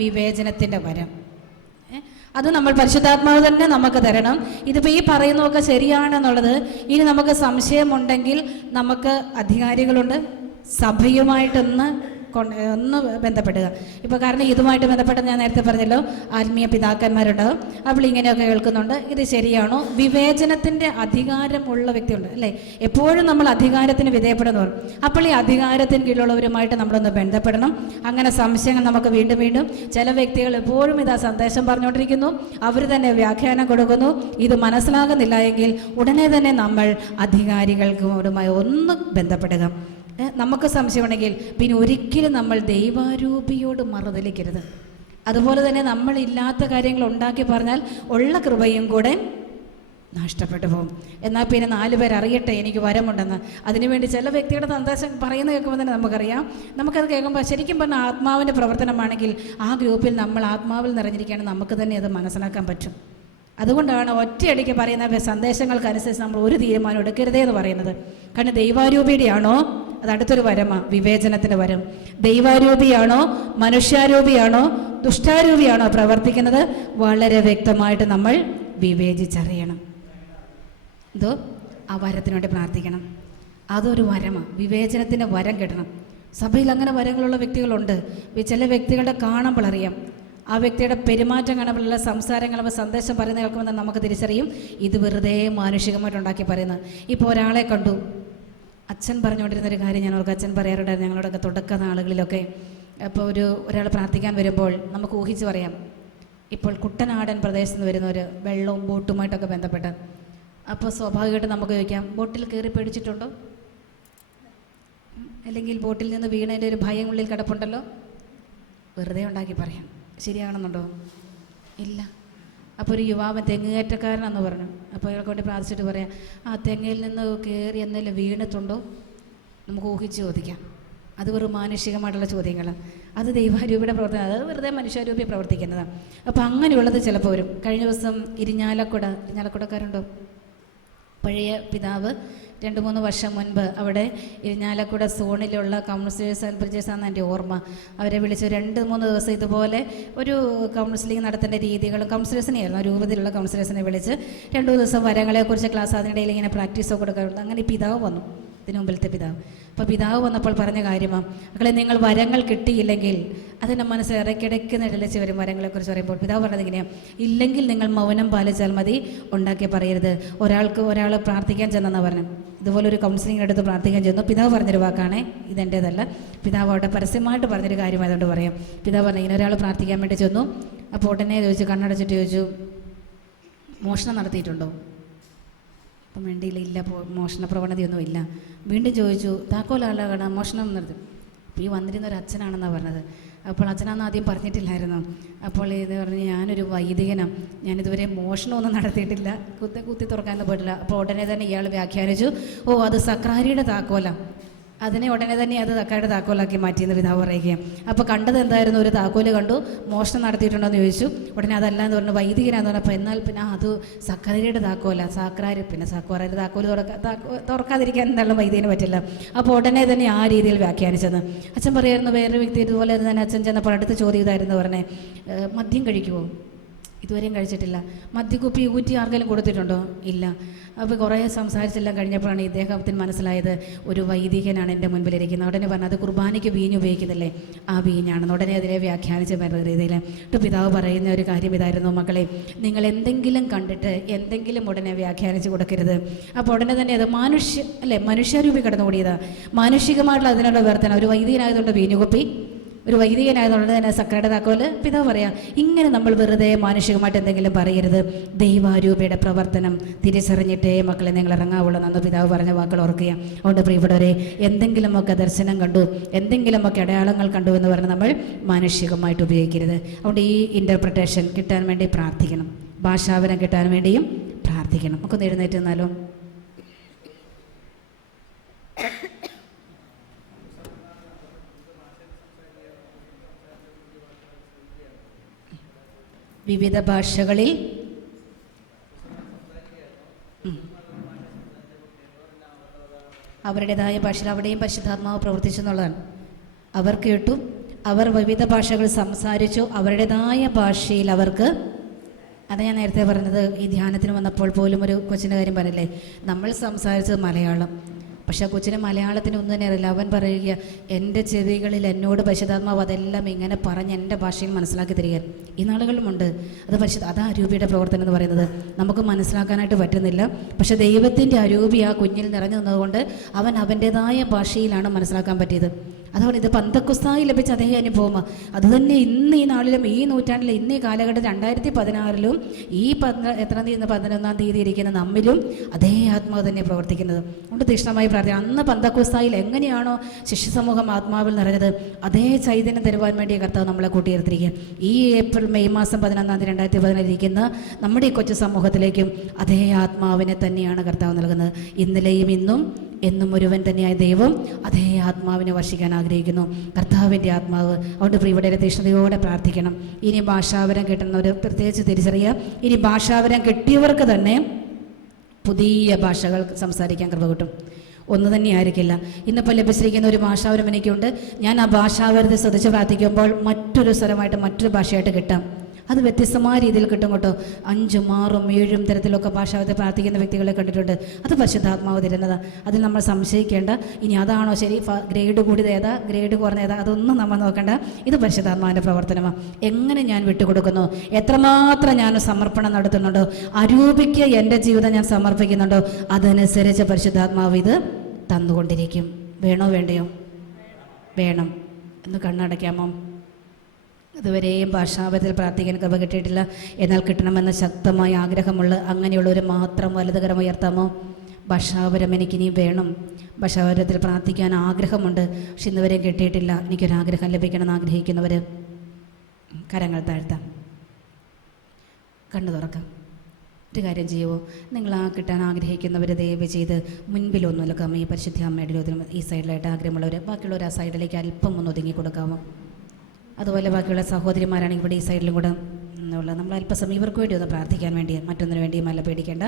വിവേചനത്തിൻ്റെ വരം. അത് നമ്മൾ പരിശുദ്ധാത്മാവ് തന്നെ നമുക്ക് തരണം. ഇതിപ്പോൾ ഈ പറയുന്നതൊക്കെ ശരിയാണെന്നുള്ളത് ഇനി നമുക്ക് സംശയമുണ്ടെങ്കിൽ നമുക്ക് അധികാരികളുണ്ട്, സഭയുമായിട്ടൊന്ന് ബന്ധപ്പെടുക. ഇപ്പോൾ കാരണം ഇതുമായിട്ട് ബന്ധപ്പെട്ട് ഞാൻ നേരത്തെ പറഞ്ഞല്ലോ, ആത്മീയ പിതാക്കന്മാരുണ്ടാകും. അപ്പോൾ ഇങ്ങനെയൊക്കെ കേൾക്കുന്നുണ്ട്, ഇത് ശരിയാണോ? വിവേചനത്തിൻ്റെ അധികാരമുള്ള വ്യക്തിയുണ്ട് അല്ലേ? എപ്പോഴും നമ്മൾ അധികാരത്തിന് വിധേയപ്പെടുന്നവർ. അപ്പോൾ ഈ അധികാരത്തിന് കീഴിലുള്ളവരുമായിട്ട് നമ്മളൊന്ന് ബന്ധപ്പെടണം. അങ്ങനെ സംശയങ്ങൾ നമുക്ക് വീണ്ടും വീണ്ടും ചില വ്യക്തികൾ എപ്പോഴും ഇതാ സന്ദേശം പറഞ്ഞുകൊണ്ടിരിക്കുന്നു, അവർ തന്നെ വ്യാഖ്യാനം കൊടുക്കുന്നു. ഇത് മനസ്സിലാകുന്നില്ല എങ്കിൽ ഉടനെ തന്നെ നമ്മൾ അധികാരികൾക്കുമായി ഒന്ന് ബന്ധപ്പെടുക. നമുക്ക് സംശയമുണ്ടെങ്കിൽ പിന്നെ ഒരിക്കലും നമ്മൾ ദൈവാരൂപിയോട് മറുതലിക്കരുത്. അതുപോലെ തന്നെ നമ്മളില്ലാത്ത കാര്യങ്ങൾ ഉണ്ടാക്കി പറഞ്ഞാൽ ഉള്ള കൃപയും കൂടെ നഷ്ടപ്പെട്ടു പോകും. എന്നാൽ പിന്നെ 4 പേർ അറിയട്ടെ എനിക്ക് വരമുണ്ടെന്ന്. അതിനുവേണ്ടി ചില വ്യക്തിയുടെ സന്ദേശം പറയുന്നത് കേൾക്കുമ്പോൾ തന്നെ നമുക്കറിയാം, നമുക്കത് കേൾക്കുമ്പോൾ ശരിക്കും പറഞ്ഞാൽ ആത്മാവിൻ്റെ പ്രവർത്തനമാണെങ്കിൽ ആ ഗ്രൂപ്പിൽ നമ്മൾ ആത്മാവിൽ നിറഞ്ഞിരിക്കുകയാണെങ്കിൽ നമുക്ക് തന്നെ അത് മനസ്സിലാക്കാൻ പറ്റും. അതുകൊണ്ടാണ് ഒറ്റയടിക്ക് പറയുന്ന സന്ദേശങ്ങൾക്കനുസരിച്ച് നമ്മൾ ഒരു തീരുമാനം എടുക്കരുതേ എന്ന് പറയുന്നത്. കാരണം ദൈവാരൂപിയുടെയാണോ അത് അടുത്തൊരു വരമാണ്, വിവേചനത്തിൻ്റെ വരം. ദൈവാരൂപിയാണോ മനുഷ്യാരൂപിയാണോ ദുഷ്ടാരൂപിയാണോ പ്രവർത്തിക്കുന്നത് വളരെ വ്യക്തമായിട്ട് നമ്മൾ വിവേചിച്ചറിയണം. എന്തോ ആ വരത്തിന് വേണ്ടി പ്രാർത്ഥിക്കണം. അതൊരു വരമാണ്, വിവേചനത്തിൻ്റെ വരം കിട്ടണം. സഭയിൽ അങ്ങനെ വരങ്ങളുള്ള വ്യക്തികളുണ്ട്. ചില വ്യക്തികളുടെ കാണുമ്പോൾ അറിയാം, ആ വ്യക്തിയുടെ പെരുമാറ്റം കാണുമ്പോഴുള്ള സംസാരം കാണുമ്പോൾ സന്ദേശം പറയുന്നത് കേൾക്കുമ്പോൾ നമുക്ക് തിരിച്ചറിയും ഇത് വെറുതെ മാനുഷികമായിട്ടുണ്ടാക്കി പറയുന്നത്. ഇപ്പോൾ ഒരാളെ കണ്ടു, അച്ഛൻ പറഞ്ഞുകൊണ്ടിരുന്നൊരു കാര്യം ഞാൻ ഓർക്കും. അച്ഛൻ പറയാറുണ്ടായിരുന്നു ഞങ്ങളോടൊക്കെ തുടക്ക നാളുകളിലൊക്കെ. അപ്പോൾ ഒരാൾ പ്രാർത്ഥിക്കാൻ വരുമ്പോൾ നമുക്ക് ഊഹിച്ച് പറയാം, ഇപ്പോൾ കുട്ടനാടൻ പ്രദേശത്ത് നിന്ന് വരുന്നവർ വെള്ളവും ബോട്ടുമായിട്ടൊക്കെ ബന്ധപ്പെട്ട്. അപ്പോൾ സ്വാഭാവികമായിട്ട് നമുക്ക് ചോദിക്കാം, ബോട്ടിൽ കയറി പേടിച്ചിട്ടുണ്ടോ? അല്ലെങ്കിൽ ബോട്ടിൽ നിന്ന് വീണതിൻ്റെ ഒരു ഭയം ഉള്ളിൽ കിടപ്പുണ്ടല്ലോ? വെറുതെ ഉണ്ടാക്കി പറയാം. ശരിയാണെന്നുണ്ടോ? ഇല്ല. അപ്പോൾ ഒരു യുവാവ് തെങ്ങുകയറ്റക്കാരനെന്ന് പറഞ്ഞു. അപ്പോൾ അയാൾക്ക് വേണ്ടി പ്രാർത്ഥിച്ചിട്ട് പറയാം, ആ തെങ്ങയിൽ നിന്ന് കയറി എന്തെങ്കിലും വീണിട്ടുണ്ടോ? നമുക്ക് ഊഹിച്ച് ചോദിക്കാം. അത് വെറും മാനുഷികമായിട്ടുള്ള ചോദ്യങ്ങൾ. അത് ദൈവാരൂപിയുടെ പ്രവർത്തനം, അത് വെറുതെ മനുഷ്യാരൂപി പ്രവർത്തിക്കുന്നതാണ്. അപ്പോൾ അങ്ങനെയുള്ളത് ചിലപ്പോൾ വരും. കഴിഞ്ഞ ദിവസം ഇരിഞ്ഞാലക്കുടക്കാരുണ്ടോ? പഴയ പിതാവ് 2-3 വർഷം മുൻപ് അവിടെ ഇരിഞ്ഞാലക്കുട സോണിലുള്ള കൗൺസിലേഴ്സ് ആൻഡ് ബ്രിഡ്ജസാണെന്ന് എൻ്റെ ഓർമ്മ. അവരെ വിളിച്ച് 2-3 ദിവസം ഇതുപോലെ ഒരു കൗൺസിലിംഗ് നടത്തേണ്ട രീതികളും കൗൺസിലേഴ്സിനെയായിരുന്നു, ആ രൂപത്തിലുള്ള കൗൺസിലേഴ്സിനെ വിളിച്ച് 2 ദിവസം വരങ്ങളെക്കുറിച്ച് ക്ലാസ് അതിനിടയിൽ ഇങ്ങനെ പ്രാക്ടീസൊക്കെ കൊടുക്കാറുണ്ട്. അങ്ങനെ പിതാവ് വന്നു, ഇതിനു മുമ്പിലത്തെ പിതാവ്. അപ്പോൾ പിതാവ് വന്നപ്പോൾ പറഞ്ഞ കാര്യമാണ്, മക്കളെ നിങ്ങൾ വരങ്ങൾ കിട്ടിയില്ലെങ്കിൽ അതിൻ്റെ മനസ്സിൽ ഇടയ്ക്കിടയ്ക്ക് നിഴലിച്ച് വരും വരങ്ങളെക്കുറിച്ച് പറയുമ്പോൾ. പിതാവ് പറഞ്ഞത് ഇങ്ങനെയാണ്, ഇല്ലെങ്കിൽ നിങ്ങൾ മൗനം പാലിച്ചാൽ മതി, ഉണ്ടാക്കി പറയരുത്. ഒരാൾ പ്രാർത്ഥിക്കാൻ ചെന്നെന്നാണ് പറഞ്ഞത്. ഇതുപോലെ ഒരു കൗൺസിലിങ്ങിനടുത്ത് പ്രാർത്ഥിക്കാൻ ചെന്നു. പിതാവ് പറഞ്ഞൊരു വാക്കാണേ, ഇതെൻ്റേതല്ല, പിതാവ് അവിടെ പരസ്യമായിട്ട് പറഞ്ഞൊരു കാര്യമായതുകൊണ്ട് പറയാം. പിതാവ് പറഞ്ഞു, ഇങ്ങനെ ഒരാൾ പ്രാർത്ഥിക്കാൻ വേണ്ടി ചെന്നു. അപ്പോൾ ഉടനെ ചോദിച്ചു, കണ്ണടച്ചിട്ട് ചോദിച്ചു, മോഷണം നടത്തിയിട്ടുണ്ടോ? അപ്പം വേണ്ടിയില്ല, ഇല്ല, മോഷണ പ്രവണതയൊന്നും ഇല്ല. വീണ്ടും ചോദിച്ചു, താക്കോലാളാണ് മോഷണം നടത്തി. അപ്പോൾ ഈ വന്നിരുന്ന ഒരു അച്ഛനാണെന്നാണ് പറഞ്ഞത്. അപ്പോൾ അച്ഛനാണെന്ന് ആദ്യം പറഞ്ഞിട്ടില്ലായിരുന്നു. അപ്പോൾ ഇത് പറഞ്ഞ്, ഞാനൊരു വൈദികനാണ്, ഞാനിതുവരെ മോഷണമൊന്നും നടത്തിയിട്ടില്ല, കുത്തി തുറക്കാനൊന്നും പോയിട്ടില്ല. അപ്പോൾ ഉടനെ തന്നെ ഇയാൾ വ്യാഖ്യാനിച്ചു, ഓ അത് സക്രാരിയുടെ താക്കോലാണ്. അതിനെ ഉടനെ തന്നെ അത് സക്രാരിയുടെ താക്കോലാക്കി മാറ്റിയെന്ന് പിതാവ് പറയുകയാണ്. അപ്പോൾ കണ്ടത് എന്തായിരുന്നു? ഒരു താക്കോല് കണ്ടു, മോഷണം നടത്തിയിട്ടുണ്ടോ എന്ന് ചോദിച്ചു. ഉടനെ അതല്ല എന്ന് പറഞ്ഞു, വൈദികനാന്ന് പറഞ്ഞപ്പോൾ എന്നാൽ പിന്നെ അത് സക്രാരിയുടെ താക്കോല, സാക്രാരി, പിന്നെ സക്രാരിയുടെ താക്കോല് തുറക്കാതിരിക്കാൻ എന്താണ് വൈദികന് പറ്റില്ല. അപ്പോൾ ഉടനെ തന്നെ ആ രീതിയിൽ വ്യാഖ്യാനിച്ചെന്ന് അച്ഛൻ പറയായിരുന്നു. വേറൊരു വ്യക്തി ഇതുപോലെ തന്നെ അച്ഛൻ ചെന്നപ്പോൾ അടുത്ത് ചോദ്യം ഇതായിരുന്നു പറഞ്ഞേ, മദ്യം കഴിക്കുമോ? ഇതുവരെയും കഴിച്ചിട്ടില്ല. മദ്യക്കുപ്പി ഊറ്റി ആർക്കെങ്കിലും കൊടുത്തിട്ടുണ്ടോ? ഇല്ല. അപ്പോൾ കുറേ സംസാരിച്ചെല്ലാം കഴിഞ്ഞപ്പോഴാണ് ഇദ്ദേഹത്തിന് മനസ്സിലായത്, ഒരു വൈദികനാണ് എൻ്റെ മുൻപിലിരിക്കുന്നത്. ഉടനെ പറഞ്ഞത്, അത് കുർബാനയ്ക്ക് വീഞ്ഞ് ഉപയോഗിക്കുന്നില്ലേ, ആ വീഞ്ഞാണെന്ന്. ഉടനെ അതിനെ വ്യാഖ്യാനിച്ച് വരുന്ന രീതിയിൽ പിതാവ് പറയുന്ന ഒരു കാര്യം ഇതായിരുന്നു, മക്കളെ നിങ്ങൾ എന്തെങ്കിലും കണ്ടിട്ട് എന്തെങ്കിലും ഉടനെ വ്യാഖ്യാനിച്ച് കൊടുക്കരുത്. അപ്പോൾ ഉടനെ തന്നെ അത് മനുഷ്യരൂപി കടന്നുകൂടിയതാണ്, മാനുഷികമായിട്ടുള്ള അതിനുള്ള വർത്തനം. ഒരു വൈദികനായതുകൊണ്ട് വീഞ്ഞുകുപ്പി, ഒരു വൈദികനായതുകൊണ്ട് തന്നെ സക്രാരിയുടെ താക്കോല്. പിതാവ് പറയാം, ഇങ്ങനെ നമ്മൾ വെറുതെ മാനുഷികമായിട്ട് എന്തെങ്കിലും പറയരുത്. ദൈവാരൂപിയുടെ പ്രവർത്തനം തിരിച്ചറിഞ്ഞിട്ടേ മക്കളെ നിങ്ങൾ ഇറങ്ങാവുള്ളൂ എന്ന് പിതാവ് പറഞ്ഞ വാക്കുകൾ ഓർക്കുക. അതുകൊണ്ട് പ്രിയപ്പെട്ടവരെ, എന്തെങ്കിലുമൊക്കെ ദർശനം കണ്ടു, എന്തെങ്കിലുമൊക്കെ അടയാളങ്ങൾ കണ്ടു എന്ന് പറഞ്ഞ് നമ്മൾ മാനുഷികമായിട്ട് ഉപയോഗിക്കരുത്. അതുകൊണ്ട് ഈ ഇൻ്റർപ്രിട്ടേഷൻ കിട്ടാൻ വേണ്ടി പ്രാർത്ഥിക്കണം, ഭാഷാവരം കിട്ടാൻ വേണ്ടിയും പ്രാർത്ഥിക്കണം. നമുക്കൊന്ന് എഴുന്നേറ്റ് നിന്നാലോ? വിവിധ ഭാഷകളിൽ അവരുടേതായ ഭാഷയിൽ അവിടെയും പരിശുദ്ധാത്മാവ് പ്രവർത്തിച്ചു എന്നുള്ളതാണ്. അവർ കേട്ടു, അവർ വിവിധ ഭാഷകൾ സംസാരിച്ചു. അവരുടേതായ ഭാഷയിൽ അവർക്ക്, അത് ഞാൻ നേരത്തെ പറഞ്ഞത്, ഈ ധ്യാനത്തിന് വന്നപ്പോൾ പോലും ഒരു കൊച്ചിൻ്റെ കാര്യം പറയില്ലേ, നമ്മൾ സംസാരിച്ചത് മലയാളം, പക്ഷെ ആ കൊച്ചിന് മലയാളത്തിന് ഒന്നും തന്നെ അറിയില്ല. അവൻ പറയുക, എൻ്റെ ചെവികളിൽ എന്നോട് പരിശുദ്ധാത്മാവ് അതെല്ലാം ഇങ്ങനെ പറഞ്ഞ് എൻ്റെ ഭാഷയിൽ മനസ്സിലാക്കി തരിക. ഈ നാളുകളുമുണ്ട്. അത് അതാ അരൂപിയുടെ പ്രവർത്തനം എന്ന് പറയുന്നത്. നമുക്ക് മനസ്സിലാക്കാനായിട്ട് പറ്റുന്നില്ല, പക്ഷെ ദൈവത്തിൻ്റെ അരൂപി ആ കുഞ്ഞിൽ നിറഞ്ഞു നിന്നതുകൊണ്ട് അവൻ അവൻ്റേതായ ഭാഷയിലാണ് മനസ്സിലാക്കാൻ പറ്റിയത്. അതുകൊണ്ട് ഇത് പന്തക്കുസ്തായി ലഭിച്ച അതേ അനുഭവമാണ്. അതുതന്നെ ഇന്ന് ഈ നാളിലും ഈ നൂറ്റാണ്ടിലും ഇന്ന് ഈ കാലഘട്ടം 2016 ഈ 11-ാം തീയതി ഇരിക്കുന്ന നമ്മിലും അതേ ആത്മാവ് തന്നെ പ്രവർത്തിക്കുന്നത്. അതുകൊണ്ട് തീക്ഷ്ണമായി പ്രാർത്ഥന. അന്ന് പന്തക്കുസ്തായിൽ എങ്ങനെയാണോ ശിഷ്യ സമൂഹം ആത്മാവിൽ നിറഞ്ഞത്, അതേ ചൈതന്യം തരുവാൻ വേണ്ടി കർത്താവ് നമ്മളെ കൂട്ടിയെടുത്തിരിക്കുക. ഈ മെയ് മാസം 11-ാം തീയതി 2014 ഇരിക്കുന്ന നമ്മുടെ ഈ കൊച്ചു സമൂഹത്തിലേക്കും അതേ ആത്മാവിനെ തന്നെയാണ് കർത്താവ് നൽകുന്നത്. ഇന്നലെയും ഇന്നും എന്നും ഒരുവൻ തന്നെയായ ദൈവം അതേ ആത്മാവിനെ വർഷിക്കാൻ ആഗ്രഹിക്കുന്നു, കർത്താവിൻ്റെ ആത്മാവ്. അതുകൊണ്ട് പ്രിയപ്പെട്ടവരെ തീക്ഷ്ണതയോടെ പ്രാർത്ഥിക്കണം. ഇനി ഭാഷാവരം കിട്ടുന്നവർ പ്രത്യേകിച്ച് തിരിച്ചറിയുക, ഇനി ഭാഷാവരം കിട്ടിയവർക്ക് തന്നെ പുതിയ ഭാഷകൾ സംസാരിക്കാൻ കൃപ കിട്ടും. ഒന്ന് തന്നെ ആയിരിക്കില്ല. ഇന്നിപ്പോൾ ലഭിച്ചിരിക്കുന്ന ഒരു ഭാഷാവരം എനിക്കുണ്ട്. ഞാൻ ആ ഭാഷാവരത്തെ ശ്രദ്ധിച്ച് പ്രാർത്ഥിക്കുമ്പോൾ മറ്റൊരു സ്വരമായിട്ട് മറ്റൊരു ഭാഷയായിട്ട് കിട്ടാം. അത് വ്യത്യസ്തമായ രീതിയിൽ കിട്ടും കേട്ടോ. 5, 6, 7 തരത്തിലൊക്കെ ഭാഷാവരത്തെ പ്രാർത്ഥിക്കുന്ന വ്യക്തികളെ കണ്ടിട്ടുണ്ട്. അത് പരിശുദ്ധാത്മാവ് തരുന്നതാണ്. അതിൽ നമ്മൾ സംശയിക്കേണ്ട. ഇനി അതാണോ ശരി, ഗ്രേഡ് കൂടിയത് ഏതാ, ഗ്രേഡ് കുറഞ്ഞ ഏതാ, അതൊന്നും നമ്മൾ നോക്കേണ്ട. ഇത് പരിശുദ്ധാത്മാവിൻ്റെ പ്രവർത്തനമാണ്. എങ്ങനെ ഞാൻ വിട്ടുകൊടുക്കുന്നു, എത്രമാത്രം ഞാൻ സമർപ്പണം നടത്തുന്നുണ്ടോ, അരൂപിക്ക് എൻ്റെ ജീവിതം ഞാൻ സമർപ്പിക്കുന്നുണ്ടോ, അതനുസരിച്ച് പരിശുദ്ധാത്മാവ് ഇത് തന്നുകൊണ്ടിരിക്കും. വേണോ വേണ്ടയോ? വേണം. എന്ന് കണ്ണടയ്ക്കാമോ? ഇതുവരെയും ഭാഷാവരത്തിൽ പ്രാർത്ഥിക്കാൻ കൃപ കിട്ടിയിട്ടില്ല, എന്നാൽ കിട്ടണമെന്ന് ശക്തമായ ആഗ്രഹമുള്ള അങ്ങനെയുള്ളവർ മാത്രം വലതുകരം ഉയർത്താമോ? ഭാഷാവരം എനിക്കിനി വേണം, ഭാഷാവരത്തിൽ പ്രാർത്ഥിക്കാൻ ആഗ്രഹമുണ്ട്, പക്ഷെ ഇന്നുവരെയും കിട്ടിയിട്ടില്ല, എനിക്കൊരാഗ്രഹം ലഭിക്കണമെന്ന് ആഗ്രഹിക്കുന്നവർ കരങ്ങൾ താഴ്ത്താം, കണ്ണു തുറക്കാം. ഒരു കാര്യം ചെയ്യുമോ, നിങ്ങൾ കിട്ടാൻ ആഗ്രഹിക്കുന്നവർ ദയവ് ചെയ്ത് മുൻപിലൊന്നുമില്ല, ഈ പരിശുദ്ധ അമ്മയുടെ ഈ സൈഡിലായിട്ട് ആഗ്രഹമുള്ളവർ, ബാക്കിയുള്ളവർ ആ സൈഡിലേക്ക് അല്പം ഒന്ന് ഒതുങ്ങി കൊടുക്കാമോ? അതുപോലെ ബാക്കിയുള്ള സഹോദരിമാരാണെങ്കിൽ ഇവിടെ ഈ സൈഡിലും കൂടെ നമ്മൾ അല്പസമയം ഇവർക്ക് വേണ്ടി ഒന്ന് പ്രാർത്ഥിക്കാൻ വേണ്ടി, മറ്റൊന്നിനു വേണ്ടിയും അല്ല, പേടിക്കേണ്ട.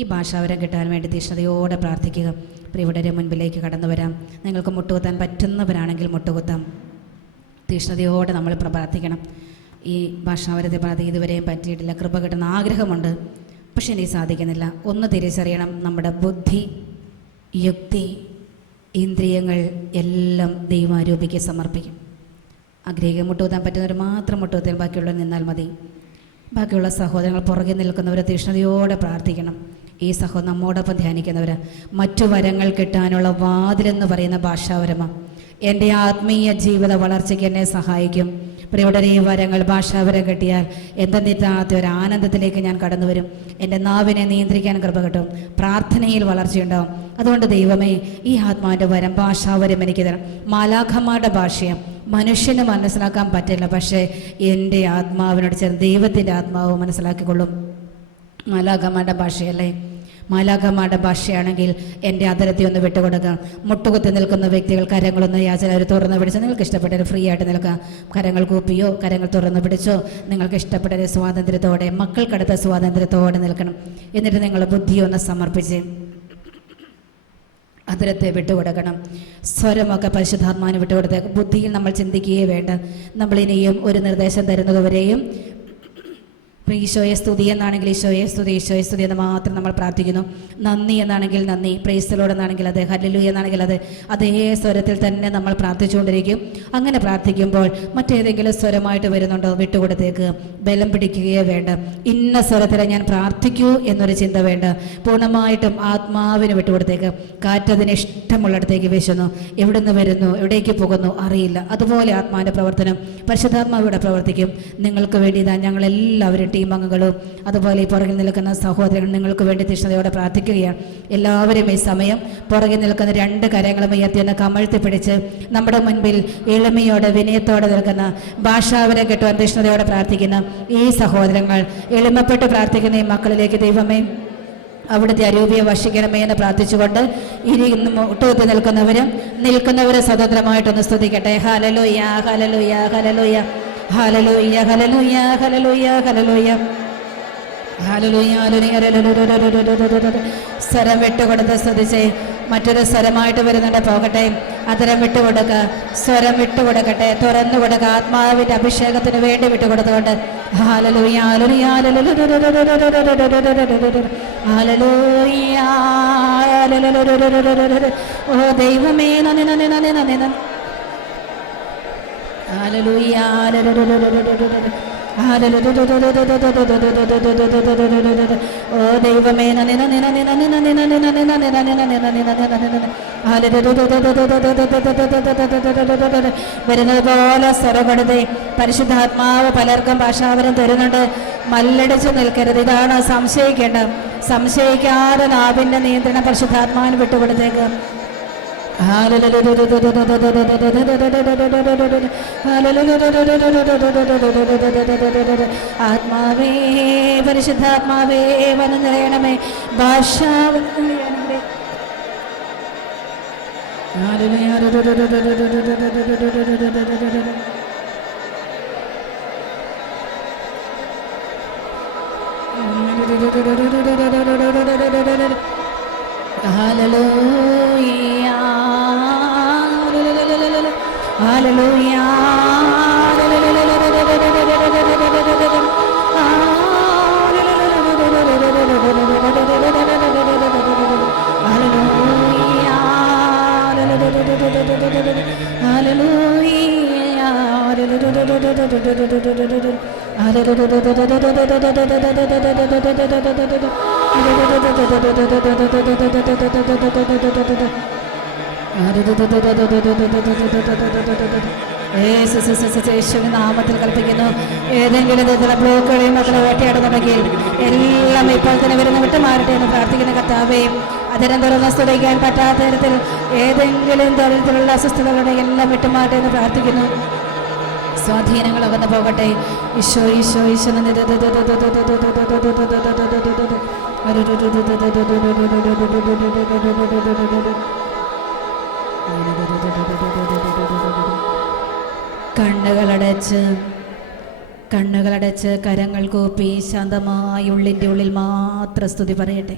ഈ ഭാഷാവരം കിട്ടാൻ വേണ്ടി തീഷ്ണതയോടെ പ്രാർത്ഥിക്കുക. പ്രിയപ്പെട്ടവരെ മുൻപിലേക്ക് കടന്നു വരാം. നിങ്ങൾക്ക് മുട്ടുകുത്താൻ പറ്റുന്നവരാണെങ്കിൽ മുട്ടുകുത്താം. തീഷ്ണതയോടെ നമ്മൾ പ്രാർത്ഥിക്കണം. ഈ ഭാഷാവരത്തെ പ്രാർത്ഥിക്കുക. ഇതുവരെയും പറ്റിയിട്ടില്ല, കൃപ കിട്ടുന്ന ആഗ്രഹമുണ്ട്, പക്ഷെ എനിക്ക് സാധിക്കുന്നില്ല. ഒന്ന് തിരിച്ചറിയണം, നമ്മുടെ ബുദ്ധി, യുക്തി, ഇന്ദ്രിയങ്ങൾ എല്ലാം ദൈവാരൂപിക്ക് സമർപ്പിക്കും. ആഗ്രഹിക്കുക. മുട്ടുകുത്താൻ പറ്റുന്നവർ മാത്രം മുട്ടുകുത്താൻ, ബാക്കിയുള്ളവർ നിന്നാൽ മതി. ബാക്കിയുള്ള സഹോദരങ്ങൾ പുറകെ നിൽക്കുന്നവരെ തീഷ്ണതയോടെ പ്രാർത്ഥിക്കണം. ഈ നമ്മോടൊപ്പം ധ്യാനിക്കുന്നവർ മറ്റു വരങ്ങൾ കിട്ടാനുള്ള വാതിലെന്ന് പറയുന്ന ഭാഷാവരമാണ്. എൻ്റെ ആത്മീയ ജീവിത വളർച്ചയ്ക്ക് എന്നെ സഹായിക്കും. പ്രിയപ്പെട്ടവരെ, ഈ വരങ്ങൾ ഭാഷാവരം കിട്ടിയാൽ എന്തെന്നില്ലാത്ത ഒരു ആനന്ദത്തിലേക്ക് ഞാൻ കടന്നു വരും. എൻ്റെ നാവിനെ നിയന്ത്രിക്കാൻ കൃപ കിട്ടും, പ്രാർത്ഥനയിൽ വളർച്ചയുണ്ടാവും. അതുകൊണ്ട് ദൈവമേ, ഈ ആത്മാവിൻ്റെ വരം ഭാഷാവരം എനിക്ക് തരണം. മാലാഖമാരുടെ ഭാഷയും മനുഷ്യന് മനസ്സിലാക്കാൻ പറ്റില്ല, പക്ഷേ എൻ്റെ ആത്മാവിനോട് ചേർന്ന് ദൈവത്തിൻ്റെ ആത്മാവ് മനസ്സിലാക്കിക്കൊള്ളും. മാലാഖമാരുടെ ഭാഷയല്ലേ? മാലാഖമാരുടെ ഭാഷയാണെങ്കിൽ എൻ്റെ അതിരത്തി ഒന്ന് വിട്ടുകൊടുക്കാം. മുട്ടുകുത്തി നിൽക്കുന്ന വ്യക്തികൾ കരങ്ങളൊന്ന് യാചന തുറന്ന് പിടിച്ചോ. നിങ്ങൾക്ക് ഇഷ്ടപ്പെട്ടൊരു ഫ്രീ ആയിട്ട് നിൽക്കാം. കരങ്ങൾ കൂപ്പിയോ കരങ്ങൾ തുറന്ന് പിടിച്ചോ. നിങ്ങൾക്ക് ഇഷ്ടപ്പെട്ടൊരു സ്വാതന്ത്ര്യത്തോടെ, മക്കൾക്കടുത്ത സ്വാതന്ത്ര്യത്തോടെ നിൽക്കണം. എന്നിട്ട് നിങ്ങൾ ബുദ്ധി ഒന്ന് സമർപ്പിച്ച് അതിരത്തെ വിട്ടുകൊടുക്കണം. സ്വരമൊക്കെ പരിശുദ്ധാത്മാവിന് വിട്ടുകൊടുത്തേക്ക്. ബുദ്ധിയിൽ നമ്മൾ ചിന്തിക്കുകയേ വേണ്ട. നമ്മളിനിയും ഒരു നിർദ്ദേശം തരുന്നതുവരെയും ഈശോയെ സ്തുതി എന്നാണെങ്കിൽ ഈശോയെ സ്തുതി, ഈശോയെ സ്തുതി എന്ന് മാത്രം നമ്മൾ പ്രാർത്ഥിക്കുന്നു. നന്ദി എന്നാണെങ്കിൽ നന്ദി, പ്രൈസ് ദി ലോർഡ് എന്നാണെങ്കിൽ അത്, ഹല്ലേലൂയ എന്നാണെങ്കിൽ അത്, അതേ സ്വരത്തിൽ തന്നെ നമ്മൾ പ്രാർത്ഥിച്ചുകൊണ്ടിരിക്കും. അങ്ങനെ പ്രാർത്ഥിക്കുമ്പോൾ മറ്റേതെങ്കിലും സ്വരമായിട്ട് വരുന്നുണ്ടോ, വിട്ടുകൊടുത്തേക്ക്. ബലം പിടിക്കുകയോ വേണ്ട. ഇന്ന സ്വരത്തിൽ ഞാൻ പ്രാർത്ഥിക്കൂ എന്നൊരു ചിന്ത വേണ്ട. പൂർണ്ണമായിട്ടും ആത്മാവിന് വിട്ടുകൊടുത്തേക്ക്. കാറ്റതിന് ഇഷ്ടമുള്ളിടത്തേക്ക് വീശുന്നു. എവിടുന്ന് വരുന്നു, എവിടേക്ക് പോകുന്നു അറിയില്ല. അതുപോലെ ആത്മാവിൻ്റെ പ്രവർത്തനം പരിശുദ്ധാത്മാവിടെ പ്രവർത്തിക്കും. നിങ്ങൾക്ക് വേണ്ടി ഇതാ ഞങ്ങളെല്ലാവരും ടീം അംഗങ്ങളും അതുപോലെ ഈ പുറകിൽ നിൽക്കുന്ന സഹോദരങ്ങൾ നിങ്ങൾക്ക് വേണ്ടി തീഷ്ണതയോടെ പ്രാർത്ഥിക്കുകയാണ്. എല്ലാവരും ഈ സമയം പുറകിൽ നിൽക്കുന്ന 2 കരങ്ങളും ഉയർത്തിയെന്ന് കമഴ്ത്തി പിടിച്ച് നമ്മുടെ മുൻപിൽ എളിമയോടെ വിനയത്തോടെ നിൽക്കുന്ന ഭാഷാവരം കിട്ടുവാൻ തീഷ്ണതയോടെ പ്രാർത്ഥിക്കുന്ന ഈ സഹോദരങ്ങൾ, എളിമപ്പെട്ട് പ്രാർത്ഥിക്കുന്ന ഈ മക്കളിലേക്ക് ദൈവമേ അവിടുത്തെ അരൂപിയെ വർഷിക്കണമേ എന്ന് പ്രാർത്ഥിച്ചുകൊണ്ട് ഇനി മുട്ടുകുത്തി നിൽക്കുന്നവരെ സ്വതന്ത്രമായിട്ടൊന്ന് സ്തുതിക്കട്ടെ. Hallelujah, hallelujah, hallelujah, hallelujah, hallelujah, hallelujah, hallelujah, hallelujah, hallelujah. സ്വരം വിട്ടുകൊടുത്ത് സ്തുതിച്ചേ. മറ്റൊരു സ്വരമായിട്ട് വരുന്നുണ്ട്, പോകട്ടെ. അതരം വിട്ടുകൊടുക്കുക, സ്വരം വിട്ടുകൊടുക്കട്ടെ, തുറന്നു കൊടുക്കുക. ആത്മാവിൻ്റെ അഭിഷേകത്തിന് വേണ്ടി വിട്ടുകൊടുത്തുകൊണ്ട് ഹല്ലേലൂയ ഹല്ലേലൂയ ഹല്ലേലൂയ. ഓ ദൈവമേ നന്ദി നന്ദി നന്ദി നന്ദി നന്ദി. ഹല്ലേലൂയ ഓ ദൈവമേ നന്ദി നന്ദി നന്ദി നന്ദി നന്ദി നന്ദി നന്ദി നന്ദി നന്ദി നന്ദി നന്ദി നന്ദി നന്ദി. വരുന്നത് പോലെ സ്വരപ്പെടുത്തി പരിശുദ്ധാത്മാവ് പലർക്കും ഭാഷാവരം തരുന്നുണ്ട്. മല്ലടിച്ച് നിൽക്കരുത്. ഇതാണ് സംശയിക്കേണ്ടത്. സംശയിക്കാതെ നാവിൻ്റെ നിയന്ത്രണം പരിശുദ്ധാത്മാവിന് വിട്ടുകൊടുത്തേക്ക്. ആത്മാവേ പരിശുദ്ധാത്മാവേ വന്നു നിറയണമേ. ഭാഷ ഹല്ലേലൂയ ഹല്ലേലൂയ യേശുവിന്റെ നാമത്തിൽ കൽപ്പിക്കുന്നു. ഏതെങ്കിലും തരത്തിലുള്ള ബ്ലോക്കുകളെയും മക്കളെ വേട്ടയാടുന്നുണ്ടെങ്കിൽ എല്ലാം ഇപ്പോൾ തന്നെ വരുന്ന വിട്ടുമാറട്ടെ എന്ന് പ്രാർത്ഥിക്കുന്ന കർത്താവേ, അതിരം തുറന്ന് സ്തുതിക്കാൻ പറ്റാത്ത തരത്തിൽ ഏതെങ്കിലും തരത്തിലുള്ള അസ്വസ്ഥതകളുടെ എല്ലാം വിട്ടുമാറട്ടെ എന്ന് പ്രാർത്ഥിക്കുന്നു. സ്വാധീനങ്ങൾ അകന്നു പോകട്ടെ. ഈശോ ഈശോ ഈശോ കണ്ണുകളടച്ച് കരങ്ങൾ കൂപ്പി ശാന്തമായി ഉള്ളിൻ്റെ ഉള്ളിൽ മാത്രം സ്തുതി പറയട്ടെ.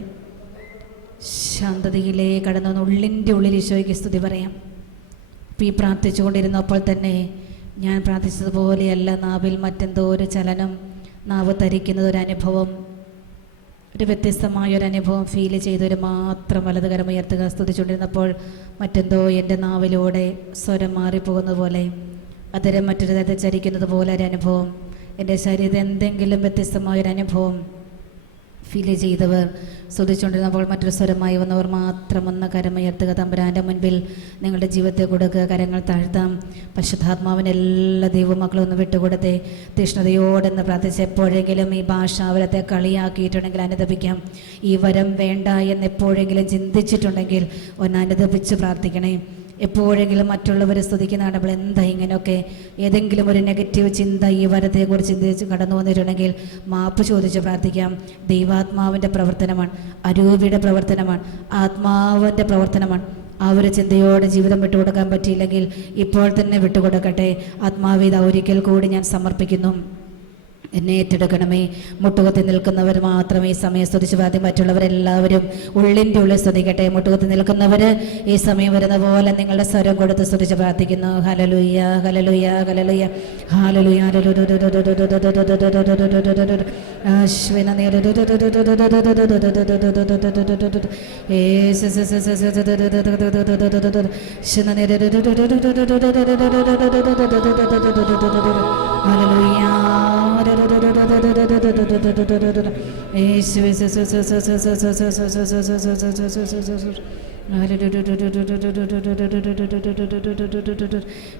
ശാന്തതയിലേ കടന്നു ഉള്ളിൻ്റെ ഉള്ളിൽ ഈശോയ്ക്ക് സ്തുതി പറയാം. ഈ പ്രാർത്ഥിച്ചു കൊണ്ടിരുന്നപ്പോൾ തന്നെ ഞാൻ പ്രാർത്ഥിച്ചതുപോലെയല്ല നാവിൽ മറ്റെന്തോ ഒരു ചലനം, നാവ് തരിക്കുന്നത് ഒരനുഭവം, ഒരു വ്യത്യസ്തമായൊരനുഭവം ഫീൽ ചെയ്തൊരു മാത്രം വലതുകരം ഉയർത്തുക. സ്തുതിച്ചുകൊണ്ടിരുന്നപ്പോൾ മറ്റെന്തോ എൻ്റെ നാവിലൂടെ സ്വരം മാറിപ്പോകുന്നത് പോലെ, അതരം മറ്റൊരു തരത്തിൽ ചരിക്കുന്നത് പോലെ ഒരു അനുഭവം, എൻ്റെ ശരീരത്തിൽ എന്തെങ്കിലും വ്യത്യസ്തമായൊരനുഭവം ഫീൽ ചെയ്തവർ, സ്തുതിച്ചുകൊണ്ടിരുന്നപ്പോൾ മറ്റൊരു സ്വരമായി വന്നവർ മാത്രം ഒന്ന് കരമുയർത്തുക. തമ്പുരാൻ്റെ മുൻപിൽ നിങ്ങളുടെ ജീവിതത്തെ കൊടുക്കുക. കരങ്ങൾ താഴ്ത്താം. പരിശുദ്ധാത്മാവിന് എല്ലാ ദൈവമക്കളും ഒന്ന് വിട്ടുകൊടുത്തേ. തീഷ്ണതയോടെന്ന് പ്രാർത്ഥിച്ച് എപ്പോഴെങ്കിലും ഈ ഭാഷാവരത്തെ കളിയാക്കിയിട്ടുണ്ടെങ്കിൽ അനുദപിക്കാം. ഈ വരം വേണ്ട എന്ന് എപ്പോഴെങ്കിലും ചിന്തിച്ചിട്ടുണ്ടെങ്കിൽ ഒന്ന് അനുദപിച്ച് പ്രാർത്ഥിക്കണേ. എപ്പോഴെങ്കിലും മറ്റുള്ളവരെ സ്തുതിക്കുന്ന കാണുമ്പോൾ എന്താ ഇങ്ങനെയൊക്കെ ഏതെങ്കിലും ഒരു നെഗറ്റീവ് ചിന്ത ഈ വരത്തെക്കുറിച്ച് ചിന്തിച്ച് കടന്നു വന്നിട്ടുണ്ടെങ്കിൽ മാപ്പ് ചോദിച്ച് പ്രാർത്ഥിക്കാം. ദൈവാത്മാവിൻ്റെ പ്രവർത്തനമാണ്, അരൂപിയുടെ പ്രവർത്തനമാണ്, ആത്മാവിൻ്റെ പ്രവർത്തനമാണ്. ആ ഒരു ചിന്തയോടെ ജീവിതം വിട്ടുകൊടുക്കാൻ പറ്റിയില്ലെങ്കിൽ ഇപ്പോൾ തന്നെ വിട്ടുകൊടുക്കട്ടെ. ആത്മാവിത ഒരിക്കൽ കൂടി ഞാൻ സമർപ്പിക്കുന്നു. എന്നെ ഏറ്റെടുക്കണമേ. മുട്ടുകുത്തി നിൽക്കുന്നവർ മാത്രം ഈ സമയം സ്തുതിച്ച് പ്രാർത്ഥിക്കും. മറ്റുള്ളവരെല്ലാവരും ഉള്ളിൻ്റെ ഉള്ളിൽ സ്തുതിക്കട്ടെ. മുട്ടുകുത്തി നിൽക്കുന്നവർ ഈ സമയം വരുന്ന പോലെ നിങ്ങളുടെ സ്വരം കൊടുത്ത് സ്തുതിച്ച് പ്രാർത്ഥിക്കുന്നു. ഹല്ലേലൂയ ഹല്ലേലൂയ ഹല്ലേലൂയ ഹല്ലേലൂയ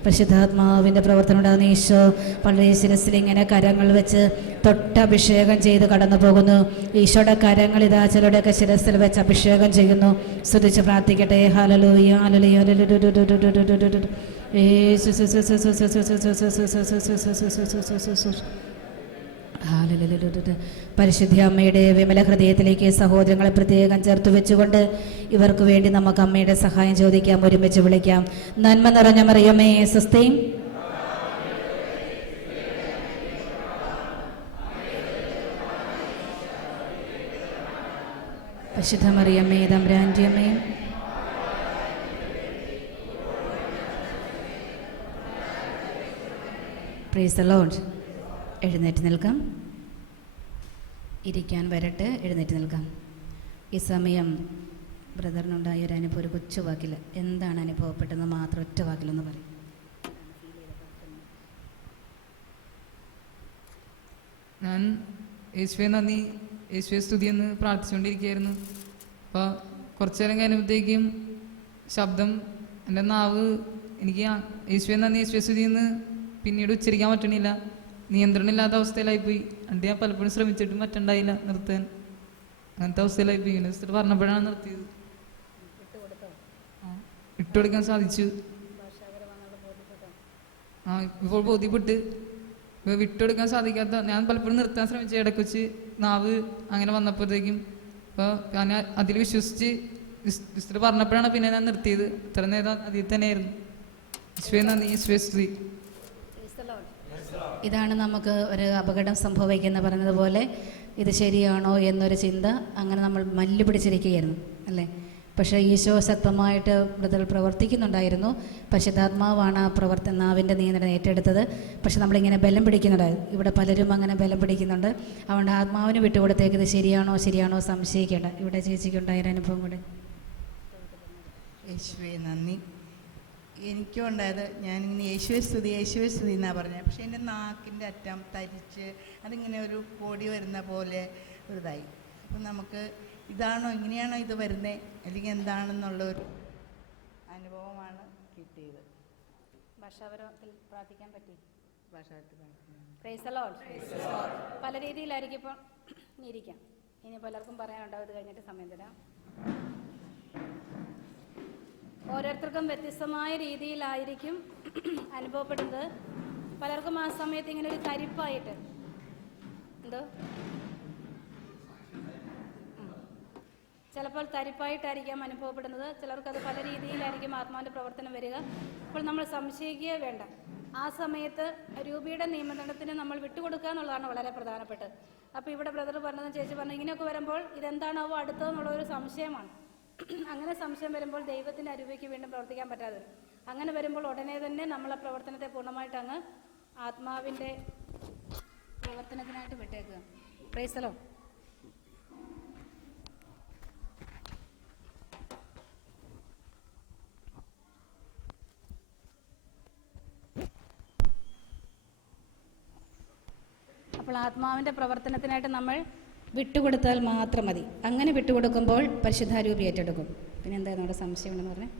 പരിശുദ്ധാത്മാവിൻ്റെ പ്രവർത്തനം ഉണ്ടാകുന്ന ഈശോ പള്ളി ശിരസിൽ ഇങ്ങനെ കരങ്ങൾ വെച്ച് തൊട്ടഭിഷേകം ചെയ്ത് കടന്നു പോകുന്നു. ഈശോയുടെ കരങ്ങൾ ഇതാ ചിലരുടെയൊക്കെ ശിരസിൽ വെച്ച് അഭിഷേകം ചെയ്യുന്നു. സ്തുതിച്ച് പ്രാർത്ഥിക്കട്ടെ. ഹല്ലേലൂയ ഹല്ലേലൂയ പരിശുദ്ധ അമ്മയുടെ വിമല ഹൃദയത്തിലേക്ക് സഹോദരങ്ങളെ പ്രത്യേകം ചേർത്ത് വെച്ചുകൊണ്ട് ഇവർക്ക് വേണ്ടി നമുക്ക് അമ്മയുടെ സഹായം ചോദിക്കാം. ഒരുമിച്ച് വിളിക്കാം. നന്മ നിറഞ്ഞ മറിയമേ സ്വസ്തി. പരിശുദ്ധ മറിയമ്മേ തമ്പുരാന്റെ അമ്മേ പ്രൈസ് ദി ലോർഡ്. എഴുന്നേറ്റ് നിൽക്കാം. ഇരിക്കാൻ വരട്ടെ. എഴുന്നേറ്റ് നിൽക്കാം. ഈ സമയം ബ്രദറിനുണ്ടായ ഒരു അനുഭവം ഒരു കൊച്ചു വാക്കിൽ എന്താണ് അനുഭവപ്പെട്ടതെന്ന് മാത്രം ഒറ്റ വാക്കിലൊന്ന് പറയും. ഞാൻ യേശുവെ നന്ദി, യേശുവെ സ്തുതിയെന്ന് പ്രാർത്ഥിച്ചുകൊണ്ടിരിക്കുകയായിരുന്നു. അപ്പോൾ കുറച്ചു നേരം കഴിഞ്ഞപ്പോഴത്തേക്കും ശബ്ദം, എൻ്റെ നാവ് എനിക്ക് യേശുവെ നന്ദി, യേശുവെ സ്തുതിയെന്ന് പിന്നീട് ഉച്ചരിക്കാൻ പറ്റണില്ല. നിയന്ത്രണമില്ലാത്ത അവസ്ഥയിലായിപ്പോയി. എന്നിട്ട് ഞാൻ പലപ്പോഴും ശ്രമിച്ചിട്ടും പറ്റണ്ടായില്ല നിർത്താൻ. അങ്ങനത്തെ അവസ്ഥയിലായിപ്പോയി. ഇങ്ങനെ സിസ്റ്റർ പറഞ്ഞപ്പോഴാണ് നിർത്തിയത്. ഇട്ടുകൊടുക്കാൻ സാധിച്ചു. ഇപ്പോൾ ബോധ്യപ്പെട്ട് വിട്ടുകൊടുക്കാൻ സാധിക്കാത്ത ഞാൻ പലപ്പോഴും നിർത്താൻ ശ്രമിച്ചു. ഇടയ്ക്ക് വെച്ച് നാവ് അങ്ങനെ വന്നപ്പോഴത്തേക്കും അപ്പോൾ ഞാൻ അതിൽ വിശ്വസിച്ച് സിസ്റ്റർ പറഞ്ഞപ്പോഴാണ് പിന്നെ ഞാൻ നിർത്തിയത്. ഇത്ര നേരം അതിൽ തന്നെയായിരുന്നു. ഈശ്വരൻ നന്ദി, ഈശ്വര സ്തുതി. ഇതാണ് നമുക്ക് ഒരു അപകടം സംഭവിക്കുന്ന പറഞ്ഞതുപോലെ ഇത് ശരിയാണോ എന്നൊരു ചിന്ത അങ്ങനെ നമ്മൾ മല്ല് പിടിച്ചിരിക്കുകയായിരുന്നു അല്ലേ. പക്ഷേ ഈശോ ശക്തമായിട്ട് ബ്രദർ പ്രവർത്തിക്കുന്നുണ്ടായിരുന്നു. പരിശുദ്ധാത്മാവാണ് ആ നാവിൻ്റെ നിയന്ത്രണം ഏറ്റെടുത്തത്. പക്ഷെ നമ്മളിങ്ങനെ ബലം പിടിക്കുന്നുണ്ടായിരുന്നു. ഇവിടെ പലരും അങ്ങനെ ബലം പിടിക്കുന്നുണ്ട്. അതുകൊണ്ട് ആത്മാവിന് വിട്ടുകൊടുത്തേക്ക് ഇത് ശരിയാണോ സംശയിക്കേണ്ട. ഇവിടെ ചേച്ചിക്കുണ്ടായൊരു അനുഭവം കൂടെ. യേശുവേ നന്ദി. എനിക്കും ഉണ്ടായത്, ഞാനിങ്ങനെ യേശുവെ സ്തുതി എന്നാണ് പറഞ്ഞത്. പക്ഷേ എൻ്റെ നാക്കിൻ്റെ അറ്റം തരിച്ച് അതിങ്ങനെ ഒരു പൊടി വരുന്ന പോലെ ഒരിതായി. അപ്പം നമുക്ക് ഇതാണോ ഇങ്ങനെയാണോ ഇത് വരുന്നത് അല്ലെങ്കിൽ എന്താണെന്നുള്ളൊരു അനുഭവമാണ് കിട്ടിയത്. ഭാഷാപരത്തിൽ പ്രാർത്ഥിക്കാൻ പറ്റി. ഭാഷാപരത്തിൽ പല രീതിയിലായിരിക്കും. ഇപ്പം ഇരിക്കാം. ഇനി പലർക്കും പറയാനുണ്ടാവും. ഇത് കഴിഞ്ഞിട്ട് സമയം തരാം. ഓരോരുത്തർക്കും വ്യത്യസ്തമായ രീതിയിലായിരിക്കും അനുഭവപ്പെടുന്നത്. പലർക്കും ആ സമയത്ത് ഇങ്ങനെ ഒരു തരിപ്പായിട്ട് ചിലപ്പോൾ തരിപ്പായിട്ടായിരിക്കാം അനുഭവപ്പെടുന്നത്. ചിലർക്കത് പല രീതിയിലായിരിക്കും ആത്മാവിൻ്റെ പ്രവർത്തനം വരിക. അപ്പോൾ നമ്മൾ സംശയിക്കുകയേ വേണ്ട. ആ സമയത്ത് രൂപയുടെ നിയന്ത്രണത്തിന് നമ്മൾ വിട്ടുകൊടുക്കുക എന്നുള്ളതാണ് വളരെ പ്രധാനപ്പെട്ടത്. അപ്പോൾ ഇവിടെ ബ്രദർ പറഞ്ഞതും ചേച്ചി പറഞ്ഞു ഇങ്ങനെയൊക്കെ വരുമ്പോൾ ഇതെന്താണാവോ അടുത്തതെന്നുള്ളൊരു സംശയമാണ്. അങ്ങനെ സംശയം വരുമ്പോൾ ദൈവത്തിൻ്റെ അരുവയ്ക്ക് വീണ്ടും പ്രവർത്തിക്കാൻ പറ്റാതെ വരും. അങ്ങനെ വരുമ്പോൾ ഉടനെ തന്നെ നമ്മളെ പ്രവർത്തനത്തെ പൂർണ്ണമായിട്ട് അങ്ങ് ആത്മാവിൻ്റെ പ്രവർത്തനത്തിനായിട്ട് വിട്ടേക്കുക. Praise the Lord. അപ്പോൾ ആത്മാവിൻ്റെ പ്രവർത്തനത്തിനായിട്ട് നമ്മൾ വിട്ടുകൊടുത്താൽ മാത്രം മതി. അങ്ങനെ വിട്ടുകൊടുക്കുമ്പോൾ പരിശുദ്ധാരൂപി ഏറ്റെടുക്കും. പിന്നെ എന്തായിരുന്നു അവിടെ സംശയം ഉണ്ടെന്ന് പറഞ്ഞേ?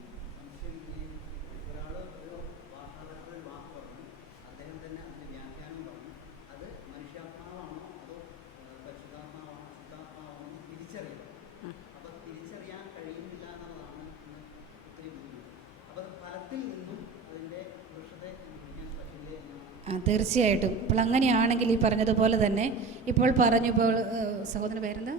തീർച്ചയായിട്ടും. ഇപ്പോൾ അങ്ങനെയാണെങ്കിൽ ഈ പറഞ്ഞതുപോലെ തന്നെ ഇപ്പോൾ ഇപ്പോൾ സഹോദരൻ്റെ പേരെന്താ?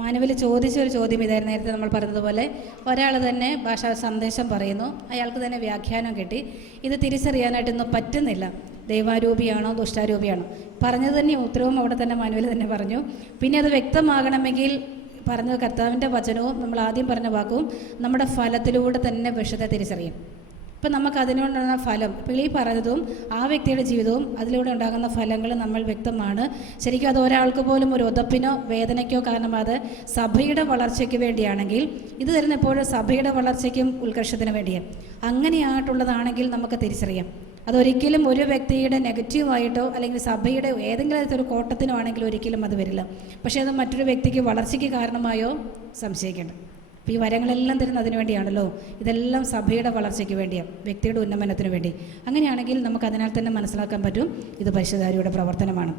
മാനുവൽ ചോദിച്ചൊരു ചോദ്യം ഇതായിരുന്നു. നേരത്തെ നമ്മൾ പറഞ്ഞതുപോലെ ഒരാൾ തന്നെ ഭാഷാ സന്ദേശം പറയുന്നു, അയാൾക്ക് തന്നെ വ്യാഖ്യാനം കിട്ടി. ഇത് തിരിച്ചറിയാനായിട്ടൊന്നും പറ്റുന്നില്ല. ദൈവാരൂപിയാണോ ദുഷ്ടാരൂപിയാണോ? പറഞ്ഞത് തന്നെ ഉത്തരവും അവിടെ തന്നെ മാനുവൽ തന്നെ പറഞ്ഞു. പിന്നെ അത് വ്യക്തമാകണമെങ്കിൽ പറഞ്ഞ കർത്താവിൻ്റെ വചനവും നമ്മൾ ആദ്യം പറഞ്ഞ വാക്കും നമ്മുടെ ഫലത്തിലൂടെ തന്നെ വിഷത്തെ തിരിച്ചറിയും. ഇപ്പം നമുക്ക് അതിനോടുള്ള ഫലം, ഇപ്പോൾ ഈ പറഞ്ഞതും ആ വ്യക്തിയുടെ ജീവിതവും അതിലൂടെ ഉണ്ടാകുന്ന ഫലങ്ങൾ നമ്മൾ വ്യക്തമാണ്. ശരിക്കും അത് ഒരാൾക്ക് പോലും ഒരു ഉതപ്പിനോ വേദനയ്ക്കോ കാരണമാത് സഭയുടെ വളർച്ചയ്ക്ക് വേണ്ടിയാണെങ്കിൽ ഇത് തരുന്ന എപ്പോഴും സഭയുടെ വളർച്ചയ്ക്കും ഉത്കർഷത്തിന് വേണ്ടിയാണ്. അങ്ങനെയായിട്ടുള്ളതാണെങ്കിൽ നമുക്ക് തിരിച്ചറിയാം. അതൊരിക്കലും ഒരു വ്യക്തിയുടെ നെഗറ്റീവായിട്ടോ അല്ലെങ്കിൽ സഭയുടെ ഏതെങ്കിലും തരത്തിലൊരു കോട്ടത്തിനോ ആണെങ്കിലും ഒരിക്കലും അത് വരില്ല. പക്ഷേ അത് മറ്റൊരു വ്യക്തിക്ക് വളർച്ചയ്ക്ക് കാരണമായോ സംശയിക്കേണ്ട. അപ്പോൾ ഈ വരങ്ങളെല്ലാം തരുന്നത് അതിനു വേണ്ടിയാണല്ലോ. ഇതെല്ലാം സഭയുടെ വളർച്ചയ്ക്ക് വേണ്ടിയാണ്, വ്യക്തിയുടെ ഉന്നമനത്തിന് വേണ്ടി. അങ്ങനെയാണെങ്കിൽ നമുക്ക് അതിനാൽ തന്നെ മനസ്സിലാക്കാൻ പറ്റും ഇത് പരിശുദ്ധാരൂപിയുടെ പ്രവർത്തനമാണ്.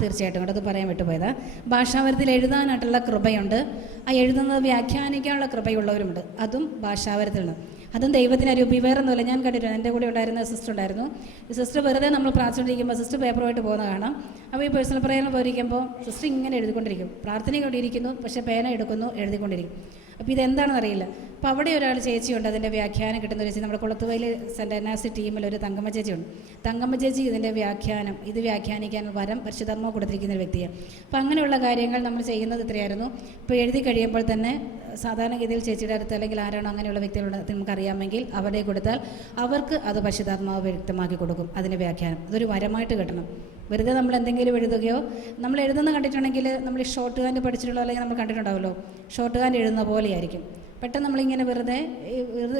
തീർച്ചയായിട്ടും അത് പറയാൻ വിട്ടുപോയതാ. ഭാഷാവരത്തിൽ എഴുതാനായിട്ടുള്ള കൃപയുണ്ട്. ആ എഴുതുന്നത് വ്യാഖ്യാനിക്കാനുള്ള കൃപയുള്ളവരുമുണ്ട്. അതും ഭാഷാവരത്തിലാണ്. അതും ദൈവത്തിന് അരൂപി. വേറെ ഒന്നുമില്ല. ഞാൻ കണ്ടിട്ടുണ്ട്, എൻ്റെ കൂടെ ഉണ്ടായിരുന്ന സിസ്റ്റർ ഉണ്ടായിരുന്നു. ഈ സിസ്റ്റർ വെറുതെ നമ്മൾ പ്രാർത്ഥിച്ചുകൊണ്ടിരിക്കുമ്പോൾ സിസ്റ്റർ പേപ്പറുമായിട്ട് പോകുന്ന കാണാം. അപ്പോൾ ഈ പേഴ്സണൽ പ്രയറിന് പോയിരിക്കുമ്പോൾ സിസ്റ്റർ ഇങ്ങനെ എഴുതിക്കൊണ്ടിരിക്കും. പ്രാർത്ഥനയ്ക്ക് ഇവിടെ ഇരിക്കുന്നു, പക്ഷേ പേന എടുക്കുന്നു, എഴുതിക്കൊണ്ടിരിക്കും. അപ്പോൾ ഇതെന്താണെന്ന് അറിയില്ല. അപ്പോൾ അവിടെ ഒരാൾ ചേച്ചിയുണ്ട്, അതിൻ്റെ വ്യാഖ്യാനം കിട്ടുന്ന ഒരു ചേച്ചി, നമ്മുടെ കുളത്തുവയിൽ സെൻറ്റ് അന്നാസി ടീമിൽ ഒരു തങ്കമ്മ ചേച്ചിയുണ്ട്. തങ്കമ്മ ചേച്ചി ഇതിൻ്റെ വ്യാഖ്യാനം, ഇത് വ്യാഖ്യാനിക്കാൻ വരം പരിശുദ്ധാത്മാവ് കൊടുത്തിരിക്കുന്ന ഒരു വ്യക്തിയാണ്. അപ്പോൾ അങ്ങനെയുള്ള കാര്യങ്ങൾ നമ്മൾ ചെയ്യുന്നത് ഇത്രയായിരുന്നു. ഇപ്പോൾ എഴുതി കഴിയുമ്പോൾ തന്നെ സാധാരണഗതിയിൽ ചേച്ചിയുടെ അടുത്ത് അല്ലെങ്കിൽ ആരാണോ അങ്ങനെയുള്ള വ്യക്തികളുടെ നമുക്കറിയാമെങ്കിൽ അവരുടെ കൊടുത്താൽ അവർക്ക് അത് പരിശുദ്ധാത്മാവ് വ്യക്തമാക്കി കൊടുക്കും അതിൻ്റെ വ്യാഖ്യാനം. അതൊരു വരമായിട്ട് കിട്ടണം. വെറുതെ നമ്മൾ എന്തെങ്കിലും എഴുതുകയോ, നമ്മൾ എഴുതുന്ന കണ്ടിട്ടുണ്ടെങ്കിൽ നമ്മൾ ഷോർട്ട് ഹാൻഡ് പഠിച്ചിട്ടുള്ളോ അല്ലെങ്കിൽ നമ്മൾ കണ്ടിട്ടുണ്ടാവുമല്ലോ, ഷോർട്ട് ഹാൻഡ് എഴുതുന്ന പോലെയായിരിക്കും. പെട്ടെന്ന് നമ്മളിങ്ങനെ വെറുതെ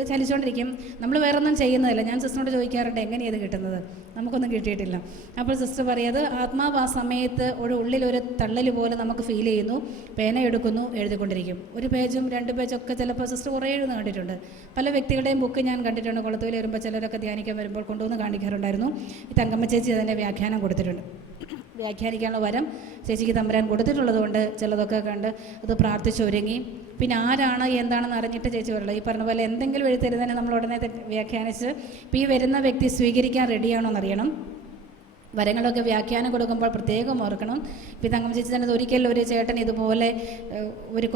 ചലിച്ചുകൊണ്ടിരിക്കും, നമ്മൾ വേറെ ഒന്നും ചെയ്യുന്നതല്ല. ഞാൻ സിസ്റ്ററിനോട് ചോദിക്കാറുണ്ട് എങ്ങനെയാണ് ഇത് കിട്ടുന്നത്, നമുക്കൊന്നും കിട്ടിയിട്ടില്ല. അപ്പോൾ സിസ്റ്റർ പറയുന്നത് ആത്മാവ് ആ സമയത്ത് ഒരു ഉള്ളിലൊരു തള്ളൽ പോലെ നമുക്ക് ഫീൽ ചെയ്യുന്നു, പേന എടുക്കുന്നു, എഴുതിക്കൊണ്ടിരിക്കും. ഒരു പേജും 2 പേജൊക്കെ ചിലപ്പോൾ സിസ്റ്റർ കുറേ എഴുതുന്ന കണ്ടിട്ടുണ്ട്. പല വ്യക്തികളുടെയും ബുക്ക് ഞാൻ കണ്ടിട്ടുണ്ട്. കുളത്തിൽ വരുമ്പോൾ ചിലരൊക്കെ ധ്യാനിക്കാൻ വരുമ്പോൾ കൊണ്ടുവന്ന് കാണിക്കാറുണ്ടായിരുന്നു. ഈ തങ്കമ്മ ചേച്ചി അതിൻ്റെ വ്യാഖ്യാനം കൊടുത്തിട്ടുണ്ട്. വ്യാഖ്യാനിക്കാനുള്ള വരം ചേച്ചിക്ക് തമ്പുരാൻ കൊടുത്തിട്ടുള്ളത് കൊണ്ട് ചിലതൊക്കെ കണ്ട് അത് പ്രാർത്ഥിച്ചൊരുങ്ങി. പിന്നെ ആരാണ് എന്താണെന്ന് അറിഞ്ഞിട്ട് ചേച്ചി പറയുള്ളൂ. ഈ പറഞ്ഞ പോലെ എന്തെങ്കിലും എഴുത്തരുന്നതിന് നമ്മൾ ഉടനെ വ്യാഖ്യാനിച്ച് ഇപ്പോൾ ഈ വരുന്ന വ്യക്തി സ്വീകരിക്കാൻ റെഡിയാണോ എന്നറിയണം. വരങ്ങളൊക്കെ വ്യാഖ്യാനം കൊടുക്കുമ്പോൾ പ്രത്യേകം ഓർക്കണം. ഇപ്പോൾ തങ്കമ്മ ചേച്ചി തന്നെ ഒരിക്കലും ഒരു ചേട്ടൻ ഇതുപോലെ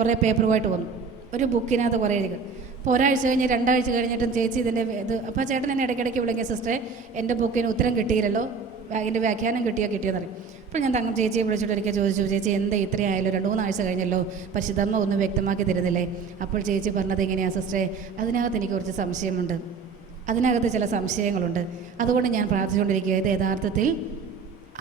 കുറേ പേപ്പറുമായിട്ട് വന്നു, ഒരു ബുക്കിനകത്ത് കുറേ എഴുതി. അപ്പോൾ ഒരാഴ്ച കഴിഞ്ഞ് 2 ആഴ്ച കഴിഞ്ഞിട്ടും ചേച്ചി ഇതിൻ്റെ അപ്പോൾ ചേട്ടൻ എന്നെ ഇടയ്ക്കിടയ്ക്ക് വിളിക്കുക, സിസ്റ്ററെ എൻ്റെ ബുക്കിന് ഉത്തരം കിട്ടിയില്ലല്ലോ, അതിൻ്റെ വ്യാഖ്യാനം കിട്ടിയെന്ന് പറയും. അപ്പോൾ ഞാൻ തങ്കം ചേച്ചിയെ വിളിച്ചിട്ട് ഒരിക്കൽ ചോദിച്ചു, ചേച്ചി എന്താ ഇത്രയായാലും 2-3 ആഴ്ച കഴിഞ്ഞല്ലോ, പരിശുദ്ധമ്മ ഒന്നും വ്യക്തമാക്കി തരുന്നില്ലേ? അപ്പോൾ ചേച്ചി പറഞ്ഞത് എങ്ങനെയാണ് സിസ്റ്ററെ, അതിനകത്ത് എനിക്ക് കുറച്ച് സംശയമുണ്ട്, അതിനകത്ത് ചില സംശയങ്ങളുണ്ട്, അതുകൊണ്ട് ഞാൻ പ്രാർത്ഥിച്ചുകൊണ്ടിരിക്കുക. ഇത് യഥാർത്ഥത്തിൽ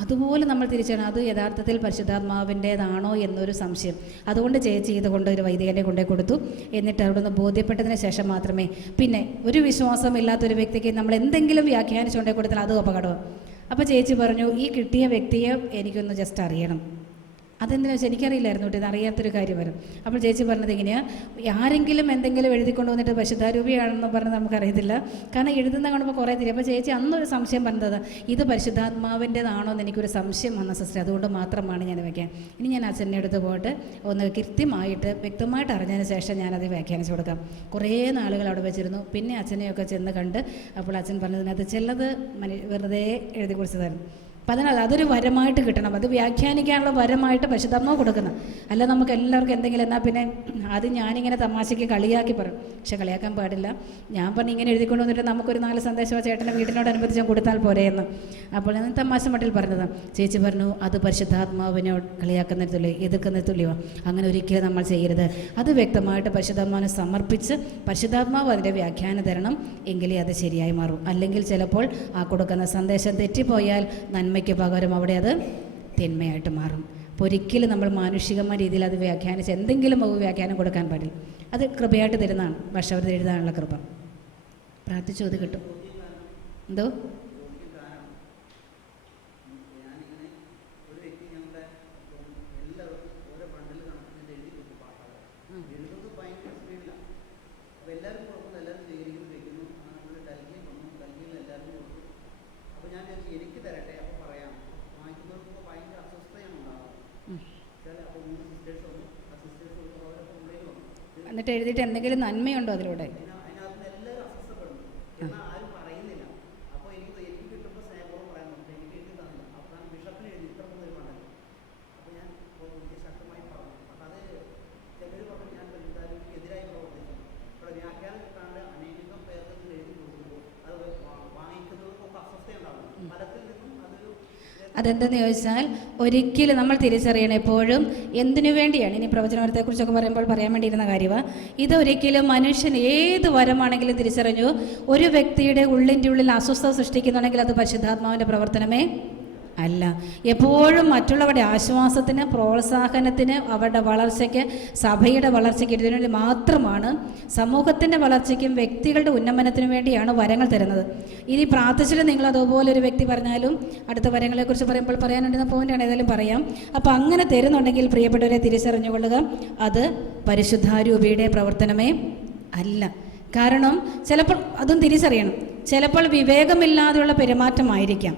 അതുപോലെ നമ്മൾ തിരിച്ചറിയണം, അത് യഥാർത്ഥത്തിൽ പരിശുദ്ധാത്മാവിൻ്റേതാണോ എന്നൊരു സംശയം. അതുകൊണ്ട് ചേച്ചി ഇതുകൊണ്ട് ഒരു വൈദികനെ കൊണ്ടേ കൊടുത്തു. എന്നിട്ട് അവിടെ നിന്ന് ബോധ്യപ്പെട്ടതിന് ശേഷം മാത്രമേ, പിന്നെ ഒരു വിശ്വാസമില്ലാത്തൊരു വ്യക്തിക്ക് നമ്മൾ എന്തെങ്കിലും വ്യാഖ്യാനിച്ചുകൊണ്ടേ കൊടുത്താൽ അത് അപകടമാണ്. അപ്പോൾ ചേച്ചി പറഞ്ഞു, ഈ കിട്ടിയ വ്യക്തിയെ എനിക്കൊന്ന് ജസ്റ്റ് അറിയണം. അതെന്തിനാ വെച്ചാൽ എനിക്കറിയില്ലായിരുന്നു കേട്ടോ, ഇതറിയാത്തൊരു കാര്യം വരും. അപ്പോൾ ചേച്ചി പറഞ്ഞത് ഇങ്ങനെയാണ്, ആരെങ്കിലും എന്തെങ്കിലും എഴുതിക്കൊണ്ട് വന്നിട്ട് പരിശുദ്ധാരൂപിയാണെന്ന് പറഞ്ഞ് നമുക്കറിയത്തില്ല, കാരണം എഴുതുന്ന കാണുമ്പോൾ കുറേ തിരി. അപ്പോൾ ചേച്ചി അന്നൊരു സംശയം പറഞ്ഞത്, ഇത് പരിശുദ്ധാത്മാവിൻ്റെതാണോ എന്ന് എനിക്കൊരു സംശയം വന്ന സിസ്റ്റർ, അതുകൊണ്ട് മാത്രമാണ് ഞാൻ വയ്ക്കാൻ. ഇനി ഞാൻ അച്ഛനെ അടുത്ത് പോയിട്ട് ഒന്ന് കൃത്യമായിട്ട് വ്യക്തമായിട്ട് അറിഞ്ഞതിന് ശേഷം ഞാനത് വ്യാഖ്യാനിച്ചു കൊടുക്കാം. കുറേ നാളുകൾ അവിടെ വെച്ചിരുന്നു. പിന്നെ അച്ഛനെയൊക്കെ ചെന്ന് കണ്ട് അപ്പോൾ അച്ഛൻ പറഞ്ഞതിനകത്ത് ചിലത് വെറുതെ എഴുതി കുറിച്ചതായിരുന്നു. അപ്പം അതിനാൽ അതൊരു വരമായിട്ട് കിട്ടണം, അത് വ്യാഖ്യാനിക്കാനുള്ള വരമായിട്ട് പരിശുദ്ധാത്മാവ് കൊടുക്കുന്നത്. അല്ല നമുക്ക് എല്ലാവർക്കും എന്തെങ്കിലും എന്നാൽ പിന്നെ അത് ഞാനിങ്ങനെ തമാശയ്ക്ക് കളിയാക്കി പറയും, പക്ഷെ കളിയാക്കാൻ പാടില്ല. ഞാൻ പറഞ്ഞ് ഇങ്ങനെ എഴുതിക്കൊണ്ട് വന്നിട്ട് നമുക്കൊരു 4 സന്ദേശം ചേട്ടൻ്റെ വീടിനോടനുബന്ധിച്ച് ഞാൻ കൊടുത്താൽ പോരെയെന്ന്. അപ്പോൾ ഞാൻ തമാശ മട്ടിൽ പറഞ്ഞതാണ്. ചേച്ചി പറഞ്ഞു, അത് പരിശുദ്ധാത്മാവിനോട് കളിയാക്കുന്ന തുല്യ, എതിർക്കുന്ന തുല്യമാണ്, അങ്ങനെ ഒരിക്കലും നമ്മൾ ചെയ്യരുത്. അത് വ്യക്തമായിട്ട് പരിശുദ്ധാത്മാവിനെ സമർപ്പിച്ച് പരിശുദ്ധാത്മാവ് അതിൻ്റെ വ്യാഖ്യാനം തരണം, എങ്കിലേ അത് ശരിയായി മാറും. അല്ലെങ്കിൽ ചിലപ്പോൾ ആ കൊടുക്കുന്ന സന്ദേശം തെറ്റിപ്പോയാൽ നന്മയ്ക്ക് പകരം അവിടെ അത് തിന്മയായിട്ട് മാറും. അപ്പോൾ ഒരിക്കലും നമ്മൾ മാനുഷികമായ രീതിയിൽ അത് വ്യാഖ്യാനിച്ച് എന്തെങ്കിലും വ്യാഖ്യാനം കൊടുക്കാൻ പാടില്ല. അത് കൃപയായിട്ട് തരുന്നതാണ്, ഭാഷാവൃത്തി എഴുതാനുള്ള കൃപ. പ്രാർത്ഥിച്ചു അത് കിട്ടും. എന്തോ എന്നിട്ട് എഴുതിയിട്ട് എന്തെങ്കിലും നന്മയുണ്ടോ അതിലൂടെ? അതെന്തെന്ന് ചോദിച്ചാൽ, ഒരിക്കലും നമ്മൾ തിരിച്ചറിയണം എപ്പോഴും എന്തിനു വേണ്ടിയാണ്. ഇനി പ്രവചനവരത്തെക്കുറിച്ചൊക്കെ പറയുമ്പോൾ പറയാൻ വേണ്ടിയിരുന്ന കാര്യമാണ്. ഇതൊരിക്കലും മനുഷ്യൻ ഏത് വരമാണെങ്കിലും തിരിച്ചറിഞ്ഞു, ഒരു വ്യക്തിയുടെ ഉള്ളിൻ്റെ ഉള്ളിൽ അസ്വസ്ഥത സൃഷ്ടിക്കുന്നുണ്ടെങ്കിൽ അത് പരിശുദ്ധാത്മാവിൻ്റെ പ്രവർത്തനമേ അല്ല. എപ്പോഴും മറ്റുള്ളവരുടെ ആശ്വാസത്തിന്, പ്രോത്സാഹനത്തിന്, അവരുടെ വളർച്ചയ്ക്ക്, സഭയുടെ വളർച്ചയ്ക്ക്, ഇതിനു വേണ്ടി മാത്രമാണ്, സമൂഹത്തിൻ്റെ വളർച്ചയ്ക്കും വ്യക്തികളുടെ ഉന്നമനത്തിനും വേണ്ടിയാണ് വരങ്ങൾ തരുന്നത്. ഇനി പ്രാർത്ഥിച്ചിട്ട് നിങ്ങൾ അതുപോലെ ഒരു വ്യക്തി പറഞ്ഞാലും അടുത്ത വരങ്ങളെക്കുറിച്ച് പറയുമ്പോൾ പറയാനുണ്ടെന്ന പോയിൻ്റാണ്, ഏതായാലും പറയാം. അപ്പോൾ അങ്ങനെ തരുന്നുണ്ടെങ്കിൽ പ്രിയപ്പെട്ടവരെ തിരിച്ചറിഞ്ഞുകൊള്ളുക, അത് പരിശുദ്ധാരൂപിയുടെ പ്രവർത്തനമേ അല്ല. കാരണം ചിലപ്പോൾ അതും തിരിച്ചറിയണം, ചിലപ്പോൾ വിവേകമില്ലാതെയുള്ള പെരുമാറ്റമായിരിക്കാം.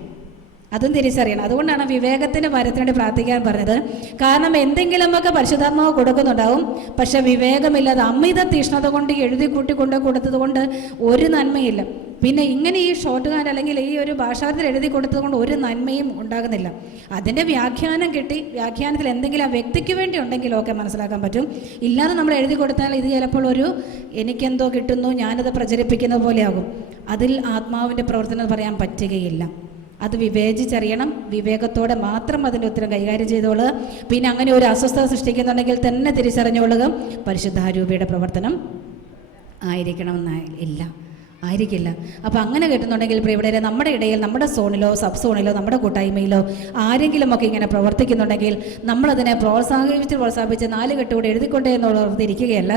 അതും തിരിച്ചറിയണം. അതുകൊണ്ടാണ് വിവേകത്തിന് വരത്തിന് വേണ്ടി പ്രാർത്ഥിക്കാൻ പറഞ്ഞത്. കാരണം എന്തെങ്കിലുമൊക്കെ പരിശുദ്ധാത്മാവ് കൊടുക്കുന്നുണ്ടാവും, പക്ഷെ വിവേകമില്ലാതെ അമിത തീഷ്ണത കൊണ്ട് എഴുതി കൂട്ടി കൊടുത്തത് കൊണ്ട് ഒരു നന്മയില്ല. പിന്നെ ഇങ്ങനെ ഈ ഷോർട്ട് ഹാൻഡ് അല്ലെങ്കിൽ ഈ ഒരു ഭാഷാന്തരം എഴുതി കൊടുത്തത് കൊണ്ട് ഒരു നന്മയും ഉണ്ടാകുന്നില്ല. അതിൻ്റെ വ്യാഖ്യാനം കിട്ടി, വ്യാഖ്യാനത്തിൽ എന്തെങ്കിലും ആ വ്യക്തിക്ക് വേണ്ടി ഉണ്ടെങ്കിലും ഒക്കെ മനസ്സിലാക്കാൻ പറ്റും. ഇല്ലാതെ നമ്മൾ എഴുതി കൊടുത്താൽ ഇത് ചിലപ്പോൾ ഒരു എനിക്കെന്തോ കിട്ടുന്നു, ഞാനത് പ്രചരിപ്പിക്കുന്ന പോലെയാകും. അതിൽ ആത്മാവിൻ്റെ പ്രവർത്തനം പറയാൻ പറ്റുകയില്ല. അത് വിവേചിച്ചറിയണം. വിവേകത്തോടെ മാത്രം അതിൻ്റെ ഉത്തരം കൈകാര്യം ചെയ്തോളുക. പിന്നെ അങ്ങനെ ഒരു അസ്വസ്ഥത സൃഷ്ടിക്കുന്നുണ്ടെങ്കിൽ തന്നെ തിരിച്ചറിഞ്ഞോളുക പരിശുദ്ധാരൂപിയുടെ പ്രവർത്തനം ആയിരിക്കണമെന്നില്ല, ആയിരിക്കില്ല. അപ്പോൾ അങ്ങനെ കിട്ടുന്നുണ്ടെങ്കിൽ ഇവിടെ നമ്മുടെ ഇടയിൽ, നമ്മുടെ സോണിലോ സബ് സോണിലോ നമ്മുടെ കൂട്ടായ്മയിലോ ആരെങ്കിലുമൊക്കെ ഇങ്ങനെ പ്രവർത്തിക്കുന്നുണ്ടെങ്കിൽ നമ്മളതിനെ പ്രോത്സാഹിപ്പിച്ച് 4 കെട്ടുകൂടി എഴുതിക്കൊണ്ടേ എന്നുള്ളത് ഇരിക്കുകയല്ല.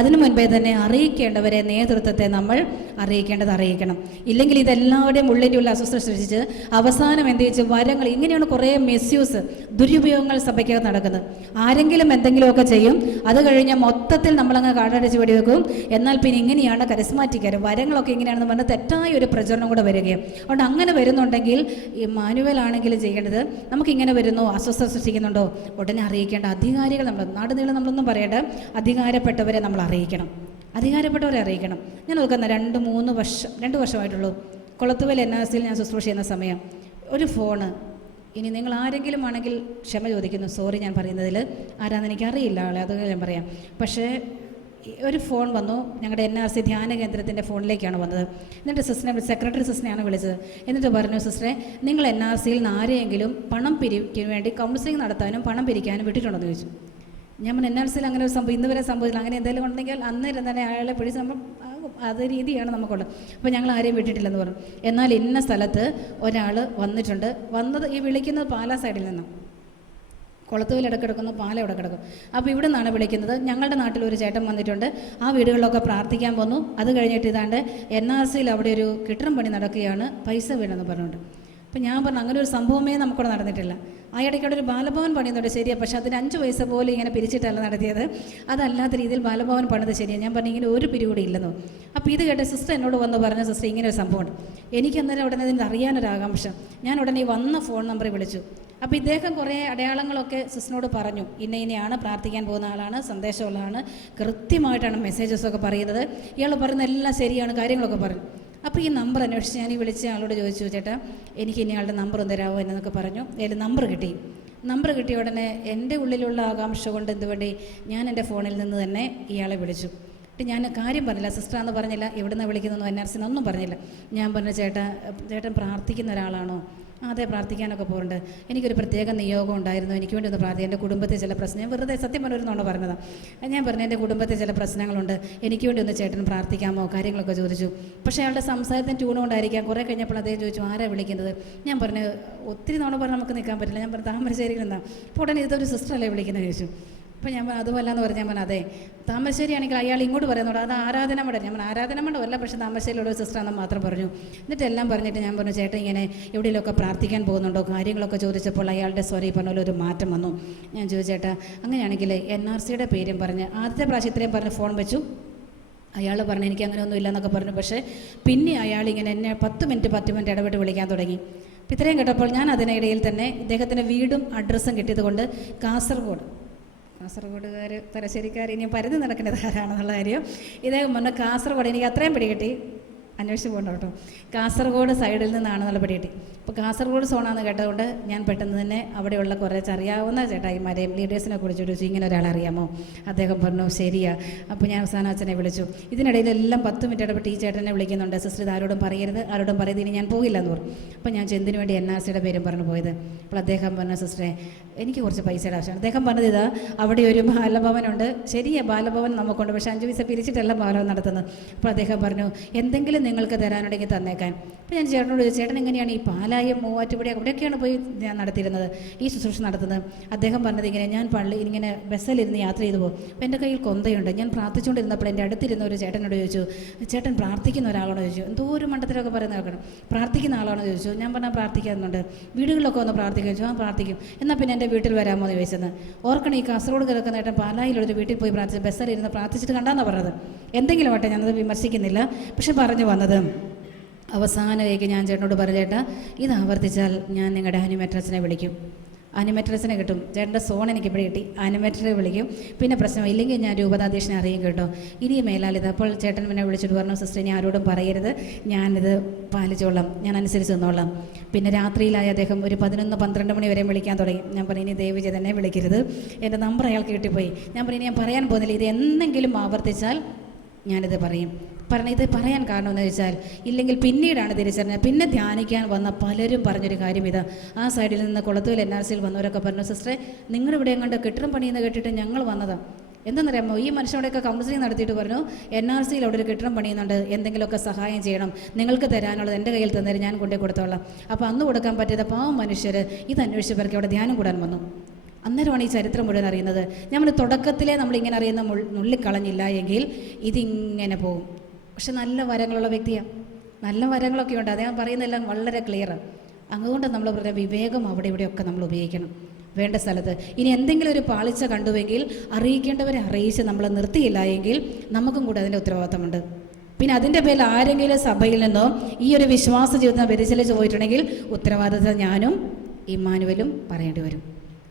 അതിനു മുൻപേ തന്നെ അറിയിക്കേണ്ടവരെ, നേതൃത്വത്തെ നമ്മൾ അറിയിക്കണം. ഇല്ലെങ്കിൽ ഇതെല്ലാവരുടെയും ഉള്ളിൻ്റെ ഉള്ള അസ്വസ്ഥത സൃഷ്ടിച്ച് അവസാനം എന്ത് ചെയ്യിച്ച് വരങ്ങൾ, ഇങ്ങനെയാണ് കുറേ മിസ്യൂസ്, ദുരുപയോഗങ്ങൾ സഭയ്ക്കകത്ത് നടക്കുന്നത്. ആരെങ്കിലും എന്തെങ്കിലുമൊക്കെ ചെയ്യും, അത് കഴിഞ്ഞ് മൊത്തത്തിൽ നമ്മളങ്ങ് കാടടിച്ച് വെടിവെക്കും. എന്നാൽ പിന്നെ ഇങ്ങനെയാണ് കരിസ്മാറ്റിക്കാർ, വരങ്ങളൊക്കെ ഇങ്ങനെയാണെന്ന് പറഞ്ഞാൽ തെറ്റായ ഒരു പ്രചരണം കൂടെ വരികയും. അതുകൊണ്ട് അങ്ങനെ വരുന്നുണ്ടെങ്കിൽ ഈ മാനുവലാണെങ്കിലും ചെയ്യേണ്ടത്, നമുക്കിങ്ങനെ വരുന്നു, അസ്വസ്ഥത സൃഷ്ടിക്കുന്നുണ്ടോ, ഉടനെ അറിയിക്കേണ്ട അധികാരികൾ, നമ്മൾ നാടുനീളം നമ്മളൊന്നും പറയേണ്ട, അധികാരപ്പെട്ടവരെ നമ്മൾ അറിയിക്കണം. അധികാരപ്പെട്ടവരെ അറിയിക്കണം. ഞാൻ ഓർക്കുന്ന 2 വർഷമായിട്ടുള്ളൂ കൊളത്തുവൽ NRCയിൽ ഞാൻ ശുശ്രൂഷ ചെയ്യുന്ന സമയം ഒരു ഫോണ്, ഇനി നിങ്ങൾ ആരെങ്കിലും ആണെങ്കിൽ ക്ഷമ ചോദിക്കുന്നു, സോറി ഞാൻ പറയുന്നതിൽ, ആരാന്ന് എനിക്കറിയില്ല ആളെ, അത് ഞാൻ പറയാം. പക്ഷേ ഒരു ഫോൺ വന്നു, ഞങ്ങളുടെ NRC ധ്യാന കേന്ദ്രത്തിൻ്റെ ഫോണിലേക്കാണ് വന്നത്. എന്നിട്ട് സിസ്റ്ററിനെ, സെക്രട്ടറി സിസ്റ്ററിനെയാണ് വിളിച്ചത്. എന്നിട്ട് പറഞ്ഞു, സിസ്റ്ററെ നിങ്ങൾ NRCയിൽ നിന്ന് ആരെയെങ്കിലും പണം പിരിക്കാൻ വേണ്ടി കൗൺസിലിംഗ് നടത്താനും പണം പിരിക്കാനും വിട്ടിട്ടുണ്ടെന്ന് ചോദിച്ചു. ഞാൻ NRCയിൽ അങ്ങനെ ഒരു സംഭവം ഇന്ന് വരെ സംഭവിച്ചില്ല. അങ്ങനെ എന്തെങ്കിലും ഉണ്ടെങ്കിൽ അന്നേരം തന്നെ അയാളെ പിടിച്ച് നമ്മൾ അത് രീതിയാണ് നമുക്കുള്ളത്. അപ്പോൾ ഞങ്ങൾ ആരെയും വിട്ടിട്ടില്ലെന്ന് പറഞ്ഞു. എന്നാൽ ഇന്ന സ്ഥലത്ത് ഒരാൾ വന്നിട്ടുണ്ട്. വന്നത് ഈ വിളിക്കുന്നത് പാലാ സൈഡിൽ നിന്നാണ്. കുളത്തുവിൽ ഇടക്കിടക്കുന്നു, പാലം ഇവിടെ കിടക്കും. അപ്പോൾ ഇവിടെ നിന്നാണ് വിളിക്കുന്നത്. ഞങ്ങളുടെ നാട്ടിൽ ഒരു ചേട്ടൻ വന്നിട്ടുണ്ട്, ആ വീടുകളിലൊക്കെ പ്രാർത്ഥിക്കാൻ പോന്നു. അത് കഴിഞ്ഞിട്ട് ഇതാണ്ട് NRCയിൽ അവിടെ ഒരു കെട്ടിടം പണി നടക്കുകയാണ്, പൈസ വീണെന്ന് പറഞ്ഞുകൊണ്ട്. അപ്പം ഞാൻ പറഞ്ഞു, അങ്ങനെ ഒരു സംഭവമേ നമുക്കിവിടെ നടന്നിട്ടില്ല. ആ ഇടയ്ക്കവിടെ ഒരു ബാലഭവൻ പണിയുന്നുണ്ട്, ശരിയാണ്, പക്ഷേ അതിന് 5 പൈസ പോലും ഇങ്ങനെ പിരിച്ചിട്ടല്ല നടത്തിയത്. അതല്ലാത്ത രീതിയിൽ ബാലഭവൻ പണിത് ശരിയാണ്. ഞാൻ പറഞ്ഞു, ഇങ്ങനെ ഒരു പിരികൂടി ഇല്ലെന്നോ. അപ്പോൾ ഇത് കേട്ട സിസ്റ്റർ എന്നോട് വന്ന് പറഞ്ഞു, സിസ്റ്റർ ഇങ്ങനെ ഒരു സംഭവമുണ്ട്. എനിക്ക് അന്നേരം ഉടനെ ഇതിന് അറിയാനൊരാകാംക്ഷ. ഞാൻ ഉടനെ വന്ന ഫോൺ നമ്പറിൽ വിളിച്ചു. അപ്പോൾ ഇദ്ദേഹം കുറേ അടയാളങ്ങളൊക്കെ സിസ്റ്ററിനോട് പറഞ്ഞു. ഇന്നയാണ്, പ്രാർത്ഥിക്കാൻ പോകുന്ന ആളാണ്, സന്ദേശമുള്ളതാണ്, കൃത്യമായിട്ടാണ് മെസ്സേജസൊക്കെ പറയുന്നത്, ഇയാൾ പറയുന്ന എല്ലാം ശരിയാണ്, കാര്യങ്ങളൊക്കെ പറഞ്ഞു. അപ്പോൾ ഈ നമ്പർ അന്വേഷിച്ച് ഞാൻ ഈ വിളിച്ച ആളോട് ചോദിച്ചു, ചേട്ടാ എനിക്ക് ഇനി ആളുടെ നമ്പർ ഒന്ന് തരാമോ എന്നൊക്കെ പറഞ്ഞു. അതിൽ നമ്പർ കിട്ടി. നമ്പർ കിട്ടിയ ഉടനെ എൻ്റെ ഉള്ളിലുള്ള ആകാംക്ഷ കൊണ്ട് എന്തുവേണ്ടി ഞാൻ എൻ്റെ ഫോണിൽ നിന്ന് തന്നെ ഇയാളെ വിളിച്ചു. ഞാൻ കാര്യം പറഞ്ഞില്ല, സിസ്റ്ററാന്ന് പറഞ്ഞില്ല, എവിടെ നിന്നാണ് വിളിക്കുന്നതെന്നോ NRC ഒന്നും പറഞ്ഞില്ല. ഞാൻ പറഞ്ഞു, ചേട്ടൻ പ്രാർത്ഥിക്കുന്ന ഒരാളാണോ? അതെ, പ്രാർത്ഥിക്കാനൊക്കെ പോകുന്നുണ്ട്. എനിക്കൊരു പ്രത്യേക നിയോഗം ഉണ്ടായിരുന്നു, എനിക്ക് വേണ്ടി ഒന്ന് പ്രാർത്ഥിക്കാം. എൻ്റെ കുടുംബത്തിൽ ചില പ്രശ്നം, ഞാൻ വെറുതെ സത്യം പറഞ്ഞൊരുന്നോണ്ട് പറഞ്ഞതാണ്. ഞാൻ പറഞ്ഞു, എൻ്റെ കുടുംബത്തിൽ ചില പ്രശ്നങ്ങളുണ്ട്, എനിക്ക് വേണ്ടി ഒന്ന് ചേട്ടൻ പ്രാർത്ഥിക്കാമോ, കാര്യങ്ങളൊക്കെ ചോദിച്ചു. പക്ഷേ അയാളുടെ സംസാരത്തിന് ട്യൂൺ കൊണ്ടായിരിക്കാം കുറേ കഴിഞ്ഞപ്പോൾ അദ്ദേഹം ചോദിച്ചു, ആരാ വിളിക്കുന്നത്? ഞാൻ പറഞ്ഞു, ഒത്തിരി നോണ പറഞ്ഞ് നമുക്ക് നിൽക്കാൻ പറ്റില്ല. ഞാൻ പറഞ്ഞു, താമരശ്ശേരിയിൽ നിന്നാണ്. അപ്പോൾ ഉടനെ ഇതൊരു സിസ്റ്ററല്ലേ വിളിക്കുന്നത് ചോദിച്ചു. അപ്പോൾ ഞാൻ അതുമല്ലാന്ന് പറഞ്ഞാൽ ഞാൻ അതെ, താമരശ്ശേരി ആണെങ്കിൽ അയാൾ ഇങ്ങോട്ട് പറയുന്നുണ്ട്, അത് ആരാധന മണ്ഡലം. ഞാൻ ആരാധന മണ്ഡലമല്ല, പക്ഷേ താമരശ്ശേരിയിലുള്ള സിസ്റ്ററാണെന്ന് മാത്രം പറഞ്ഞു. എന്നിട്ട് എല്ലാം പറഞ്ഞിട്ട് ഞാൻ പറഞ്ഞു, ചേട്ടൻ ഇങ്ങനെ എവിടെയെങ്കിലുമൊക്കെ പ്രാർത്ഥിക്കാൻ പോകുന്നുണ്ടോ, കാര്യങ്ങളൊക്കെ ചോദിച്ചപ്പോൾ അയാളുടെ സ്വരം പറഞ്ഞ പോലെ ഒരു മാറ്റം വന്നു. ഞാൻ ചോദിച്ചേട്ടാ, അങ്ങനെയാണെങ്കിൽ NRCയുടെ പേരും പറഞ്ഞ് ആദ്യത്തെ പ്രാവശ്യം ഇത്രയും പറഞ്ഞ് ഫോൺ വെച്ചു. അയാൾ പറഞ്ഞു, എനിക്ക് അങ്ങനെ ഒന്നും ഇല്ലെന്നൊക്കെ പറഞ്ഞു. പക്ഷേ പിന്നെ അയാളിങ്ങനെ എന്നെ 10 മിനിറ്റ് ഇടപെട്ട് വിളിക്കാൻ തുടങ്ങി. അപ്പോൾ ഇത്രയും കേട്ടപ്പോൾ ഞാൻ അതിനിടയിൽ തന്നെ ഇദ്ദേഹത്തിൻ്റെ വീടും അഡ്രസ്സും കിട്ടിയത് കൊണ്ട് കാസർഗോഡുകാർ, തലശ്ശേരിക്കാർ, ഇനി പരിധി നടക്കേണ്ടത് ആരാണെന്നുള്ള കാര്യം ഇദ്ദേഹം പറഞ്ഞു. കാസർഗോഡ് എനിക്ക് അത്രയും പിടികിട്ടി, അന്വേഷിച്ച് പോകണ്ട കേട്ടോ, കാസർഗോഡ് സൈഡിൽ നിന്നാണെന്നുള്ള പിടികിട്ടി. അപ്പോൾ കാസർഗോഡ് സോണാന്ന് കേട്ടതുകൊണ്ട് ഞാൻ പെട്ടെന്ന് തന്നെ അവിടെയുള്ള കുറച്ച് അറിയാവുന്ന ചേട്ടായിമാരെയും ലീഡേഴ്സിനെ കുറിച്ച് ചോദിച്ചു, ഇങ്ങനെ ഒരാളെ അറിയാമോ? അദ്ദേഹം പറഞ്ഞു, ശരിയാ. അപ്പോൾ ഞാൻ അവസാനം അച്ഛനെ വിളിച്ചു. ഇതിനിടയിലെല്ലാം 10 മിനിറ്റ് ഇടപെട്ട് ഈ ചേട്ടനെ വിളിക്കുന്നുണ്ട്, സിസ്റ്റർ ഇത് ആരോടും പറയരുത്, ആരോടും പറയരുത്, ഇനി ഞാൻ പോകില്ല എന്ന് പറഞ്ഞു. അപ്പോൾ ഞാൻ ചെന്തിനു വേണ്ടി NRCയുടെ പേരും പറഞ്ഞു പോയത്. അപ്പോൾ അദ്ദേഹം പറഞ്ഞു, സിസ്റ്ററെ എനിക്ക് കുറച്ച് പൈസയുടെ ആവശ്യമാണ്. അദ്ദേഹം പറഞ്ഞത് ഇതാ, അവിടെ ഒരു ബാലഭവനുണ്ട്. ശരിയാ, ബാലഭവൻ നമുക്കുണ്ട്, പക്ഷേ 5 പൈസ പിരിച്ചിട്ടല്ല ബാലഭവൻ നടത്തുന്നത്. അപ്പോൾ അദ്ദേഹം പറഞ്ഞു, എന്തെങ്കിലും നിങ്ങൾക്ക് തരാനുണ്ടെങ്കിൽ തന്നേക്കാൻ. അപ്പോൾ ഞാൻ ചേട്ടനോട് ചോദിച്ചു, ചേട്ടൻ എങ്ങനെയാണ് ഈ പാലായം, മൂവാറ്റുപുഴ അവിടെയൊക്കെയാണ് പോയി ഞാൻ നടത്തിയിരുന്നത്, ഈ ശുശ്രൂഷ നടത്തുന്നത്? അദ്ദേഹം പറഞ്ഞത് ഇങ്ങനെ, ഞാൻ ഇങ്ങനെ ബസ്സിലിരുന്ന് യാത്ര ചെയ്തു പോകും, അപ്പോൾ എൻ്റെ കയ്യിൽ കൊന്തയുണ്ട്. ഞാൻ പ്രാർത്ഥിച്ചുകൊണ്ടിരുന്നപ്പോൾ എൻ്റെ അടുത്തിരുന്ന ഒരു ചേട്ടനോട് ചോദിച്ചു, ചേട്ടൻ പ്രാർത്ഥിക്കുന്ന ഒരാളോട് ചോദിച്ചു. എന്തോ ഒരു മണ്ഡലത്തിലൊക്കെ പറയുന്ന കേൾക്കണം, പ്രാർത്ഥിക്കുന്ന ആളാണോ ചോദിച്ചു. ഞാൻ പറഞ്ഞാൽ പ്രാർത്ഥിക്കാറുണ്ട്, വീടുകളിലൊക്കെ ഒന്ന് പ്രാർത്ഥിക്കും ചോദിച്ചു. ആ പ്രാർത്ഥിക്കും. എന്നാൽ പിന്നെ എൻ്റെ വീട്ടിൽ വരാമോ എന്ന് ചോദിച്ചത്. ഓർക്കണം, ഈ കാസർഗോഡ് കിടക്കുന്ന ഏട്ടൻ പാലായിലൊരു വീട്ടിൽ പോയി പ്രാർത്ഥിച്ച് ബസ്സിലിരുന്ന് പ്രാർത്ഥിച്ചിട്ട് കണ്ടാന്നാണ് പറഞ്ഞത്. എന്തെങ്കിലും ആട്ടെ, ഞാനത് വിമർശിക്കുന്നില്ല, പക്ഷെ പറഞ്ഞു വന്നത് അവസാന കൈക്ക് ഞാൻ ചേട്ടനോട് പറഞ്ഞു, ചേട്ടാ ഇത് ആവർത്തിച്ചാൽ ഞാൻ നിങ്ങളുടെ ആനിമേറ്ററസിനെ വിളിക്കും. ആനിമേറ്ററസിനെ കിട്ടും. ചേട്ടൻ്റെ സോൺ എനിക്ക് ഇവിടെ കിട്ടി. ആനിമേറ്ററെ വിളിക്കും. പിന്നെ പ്രശ്നം ഇല്ലെങ്കിൽ ഞാൻ രൂപതാധ്യക്ഷനെ അറിയും കേട്ടോ. ഇനി മേലാലിത്. അപ്പോൾ ചേട്ടൻ എന്നെ വിളിച്ചിട്ട് പറഞ്ഞു, സിസ്റ്റർ ഇനി ആരോടും പറയരുത്, ഞാനിത് പാലിച്ചോളാം, ഞാൻ അനുസരിച്ച് നിന്നോളാം. പിന്നെ രാത്രിയിലായി അദ്ദേഹം ഒരു 11-12 മണി വരെ വിളിക്കാൻ തുടങ്ങി. ഞാൻ പറഞ്ഞു, ഇനി ദയവ് ചെയ്ത് എന്നെ വിളിക്കരുത്, എൻ്റെ നമ്പർ അയാൾക്ക് കിട്ടിപ്പോയി. ഞാൻ പറഞ്ഞു, ഞാൻ പറയാൻ പോകുന്നില്ല, ഇത് എന്തെങ്കിലും ആവർത്തിച്ചാൽ ഞാനിത് പറയും. ഇത് പറയാൻ കാരണം എന്ന് വെച്ചാൽ ഇല്ലെങ്കിൽ പിന്നീടാണ് തിരിച്ചറിഞ്ഞത്. പിന്നെ ധ്യാനിക്കാൻ വന്ന പലരും പറഞ്ഞൊരു കാര്യം ഇതാ. ആ സൈഡിൽ നിന്ന് കുളത്തൂൽ NRCയിൽ വന്നവരൊക്കെ പറഞ്ഞു, സിസ്റ്ററെ നിങ്ങളുടെ ഇവിടെ എങ്ങാണ്ട് കെട്ടിടം പണിയെന്ന് കേട്ടിട്ട് ഞങ്ങൾ വന്നതാണ്. എന്താണെന്നറിയാമോ, ഈ മനുഷ്യനോടെയൊക്കെ കൗൺസിലിംഗ് നടത്തിയിട്ട് പറഞ്ഞു, NRCയിൽ അവിടെ ഒരു കെട്ടിടം പണിയുന്നുണ്ട്, എന്തെങ്കിലുമൊക്കെ സഹായം ചെയ്യണം, നിങ്ങൾക്ക് തരാനുള്ളത് എൻ്റെ കയ്യിൽ തന്നേരം ഞാൻ കൊണ്ടേ കൊടുത്തോളാം. അപ്പോൾ അന്ന് കൊടുക്കാൻ പറ്റിയത് പാവം മനുഷ്യർ ഇത് അന്വേഷിച്ചവർക്ക് അവിടെ ധ്യാനം കൂടാൻ വന്നു. അന്നേരമാണ് ഈ ചരിത്രം മുഴുവൻ അറിയുന്നത്. നമ്മൾ തുടക്കത്തിലേ നമ്മളിങ്ങനെ അറിയുന്ന നുള്ളിക്കളഞ്ഞില്ല എങ്കിൽ ഇതിങ്ങനെ പോകും. പക്ഷെ നല്ല വരങ്ങളുള്ള വ്യക്തിയാണ്, നല്ല വരങ്ങളൊക്കെ ഉണ്ട്, അത് ഞാൻ പറയുന്നതെല്ലാം വളരെ ക്ലിയറാണ്. അതുകൊണ്ട് നമ്മൾ പറഞ്ഞ വിവേകം അവിടെ ഇവിടെയൊക്കെ നമ്മൾ ഉപയോഗിക്കണം വേണ്ട സ്ഥലത്ത്. ഇനി എന്തെങ്കിലും ഒരു പാളിച്ച കണ്ടുവെങ്കിൽ അറിയിക്കേണ്ടവരെ അറിയിച്ച് നമ്മൾ നിർത്തിയില്ല എങ്കിൽ നമുക്കും കൂടെ അതിൻ്റെ ഉത്തരവാദിത്തമുണ്ട്. പിന്നെ അതിൻ്റെ പേരിൽ ആരെങ്കിലും സഭയിൽ നിന്നോ ഈ ഒരു വിശ്വാസ ജീവിതം വ്യതിചലിച്ച് പോയിട്ടുണ്ടെങ്കിൽ ഉത്തരവാദിത്തം ഞാനും ഇമ്മാനുവലും പറയേണ്ടി വരും.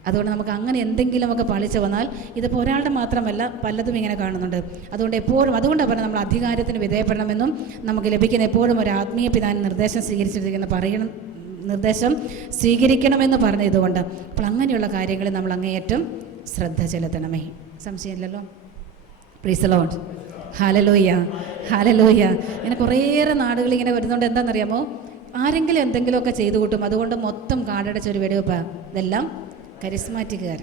അതുകൊണ്ട് നമുക്ക് അങ്ങനെ എന്തെങ്കിലുമൊക്കെ പാളിച്ച വന്നാൽ ഇതിപ്പോൾ ഒരാളുടെ മാത്രമല്ല, പലതും ഇങ്ങനെ കാണുന്നുണ്ട്. അതുകൊണ്ട് എപ്പോഴും അതുകൊണ്ടാണ് പറഞ്ഞാൽ നമ്മൾ അധികാരത്തിന് വിധേയപ്പെടണമെന്നും നമുക്ക് ലഭിക്കുന്ന എപ്പോഴും ഒരു ആത്മീയ പിതാവിന് നിർദ്ദേശം സ്വീകരിക്കണമെന്ന് പറഞ്ഞതുകൊണ്ട് അപ്പോൾ അങ്ങനെയുള്ള കാര്യങ്ങളിൽ നമ്മൾ അങ്ങേയറ്റം ശ്രദ്ധ ചെലുത്തണമേ. സംശയമില്ലല്ലോ. Praise the Lord. Hallelujah, hallelujah. ഇങ്ങനെ കുറേയേറെ നാടുകൾ ഇങ്ങനെ വരുന്നുണ്ട്. എന്താണെന്നറിയാമോ, ആരെങ്കിലും എന്തെങ്കിലുമൊക്കെ ചെയ്തു കൂട്ടും. അതുകൊണ്ട് മൊത്തം കാടടച്ചൊരു വെടിവെപ്പാണ്. ഇതെല്ലാം കരിസ്മാറ്റിക്കുകാർ.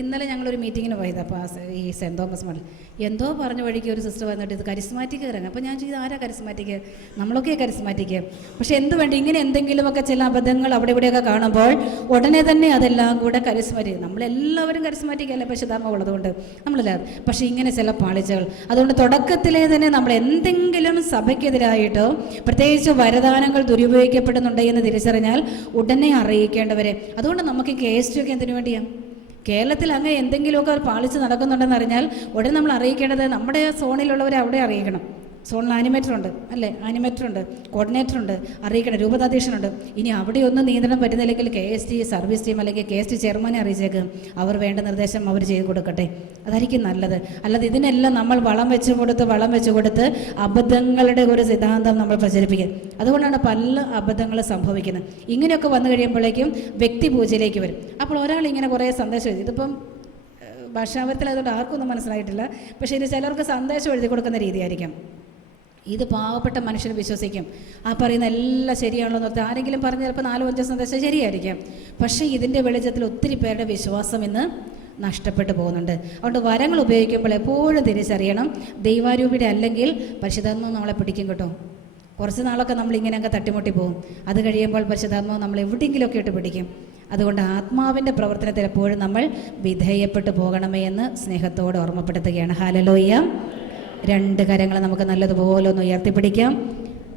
ഇന്നലെ ഞങ്ങളൊരു മീറ്റിങ്ങിന് പോയത്. അപ്പോൾ ഈ സെൻറ്റ് തോമസ് മോഡൽ എന്തോ പറഞ്ഞ വഴിക്ക് ഒരു സിസ്റ്റർ വന്നിട്ട് ഇത് കരിസ്മാറ്റിക്കുകാരാണ്. അപ്പോൾ ഞാൻ ചെയ്ത് ആരാ കരിസ്മാറ്റിക്ക്? നമ്മളൊക്കെ കരിസ്മാറ്റിക്ക്. പക്ഷെ എന്ത് വേണ്ട, ഇങ്ങനെ എന്തെങ്കിലുമൊക്കെ ചില അബദ്ധങ്ങൾ അവിടെ ഇവിടെയൊക്കെ കാണുമ്പോൾ ഉടനെ തന്നെ അതെല്ലാം കൂടെ കരിസ്മാറ്റിക്. നമ്മളെല്ലാവരും കരിസ്മാറ്റിക് അല്ല, പക്ഷെ ധർമ്മം ഉള്ളതുകൊണ്ട് നമ്മളെല്ലാവരും. പക്ഷേ ഇങ്ങനെ ചില പാളിച്ചകൾ. അതുകൊണ്ട് തുടക്കത്തിലേ തന്നെ നമ്മൾ എന്തെങ്കിലും സഭയ്ക്കെതിരായിട്ടോ പ്രത്യേകിച്ച് വരദാനങ്ങൾ ദുരുപയോഗിക്കപ്പെടുന്നുണ്ട് എന്ന് തിരിച്ചറിഞ്ഞാൽ ഉടനെ അറിയിക്കേണ്ടവരെ. അതുകൊണ്ട് നമുക്ക് KST ഒക്കെ എന്തിനു വേണ്ടിയാണ്? കേരളത്തിൽ അങ്ങനെ എന്തെങ്കിലുമൊക്കെ പാളിച്ച് നടക്കുന്നുണ്ടെന്ന് അറിഞ്ഞാൽ ഉടനെ നമ്മൾ അറിയിക്കേണ്ടത് നമ്മുടെ സോണിലുള്ളവരെ അവിടെ അറിയിക്കണം. സോണിൽ ആനിമേറ്ററുണ്ട് അല്ലേ, ആനിമേറ്ററുണ്ട്, കോർഡിനേറ്ററുണ്ട്, അറിയിക്കണം, രൂപതാധ്യക്ഷനുണ്ട്. ഇനി അവിടെ ഒന്നും നിയന്ത്രണം പറ്റുന്നില്ലെങ്കിൽ KST സർവീസ് ടീം അല്ലെങ്കിൽ KST ചെയർമാനെ അറിയിച്ചേക്ക്. അവർ വേണ്ട നിർദ്ദേശം അവർ ചെയ്ത് കൊടുക്കട്ടെ, അതായിരിക്കും നല്ലത്. അല്ലാതെ ഇതിനെല്ലാം നമ്മൾ വളം വെച്ച് കൊടുത്ത് അബദ്ധങ്ങളുടെ ഒരു സിദ്ധാന്തം നമ്മൾ പ്രചരിപ്പിക്കുക. അതുകൊണ്ടാണ് പല അബദ്ധങ്ങൾ സംഭവിക്കുന്നത്. ഇങ്ങനെയൊക്കെ വന്നു കഴിയുമ്പോഴേക്കും വ്യക്തിപൂജയിലേക്ക് വരും. അപ്പോൾ ഒരാൾ ഇങ്ങനെ കുറേ സന്ദേശം എഴുതി, ഇതിപ്പം ഭാഷാപരത്തിലായതുകൊണ്ട് ആർക്കൊന്നും മനസ്സിലായിട്ടില്ല, പക്ഷേ ഇത് ചിലർക്ക് സന്ദേശം എഴുതി കൊടുക്കുന്ന രീതിയായിരിക്കും. ഇത് പാവപ്പെട്ട മനുഷ്യർ വിശ്വസിക്കും. ആ പറയുന്ന എല്ലാം ശരിയാണല്ലോ എന്ന് ഓർത്ത് ആരെങ്കിലും പറഞ്ഞ് ചിലപ്പോൾ 4-5 സന്ദേശം ശരിയായിരിക്കാം. പക്ഷേ ഇതിൻ്റെ വെളിച്ചത്തിൽ ഒത്തിരി പേരുടെ വിശ്വാസം ഇന്ന് നഷ്ടപ്പെട്ടു പോകുന്നുണ്ട്. അതുകൊണ്ട് വരങ്ങൾ ഉപയോഗിക്കുമ്പോൾ എപ്പോഴും തിരിച്ചറിയണം, ദൈവാരൂപിയുടെ അല്ലെങ്കിൽ പരിശുദ്ധാത്മാവ് നമ്മളെ പിടിക്കും കേട്ടോ. കുറച്ച് നാളൊക്കെ നമ്മളിങ്ങനെയൊക്കെ തട്ടിമുട്ടി പോകും. അത് കഴിയുമ്പോൾ പരിശുദ്ധാത്മാവ് നമ്മൾ എവിടെയെങ്കിലുമൊക്കെ ഇട്ട് പിടിക്കും. അതുകൊണ്ട് ആത്മാവിൻ്റെ പ്രവർത്തനത്തിൽ എപ്പോഴും നമ്മൾ വിധേയപ്പെട്ടു പോകണമേ എന്ന് സ്നേഹത്തോടെ ഓർമ്മപ്പെടുത്തുകയാണ്. ഹല്ലേലൂയ. 2 കരങ്ങൾ നമുക്ക് നല്ലതുപോലെ ഒന്ന് ഉയർത്തിപ്പിടിക്കാം.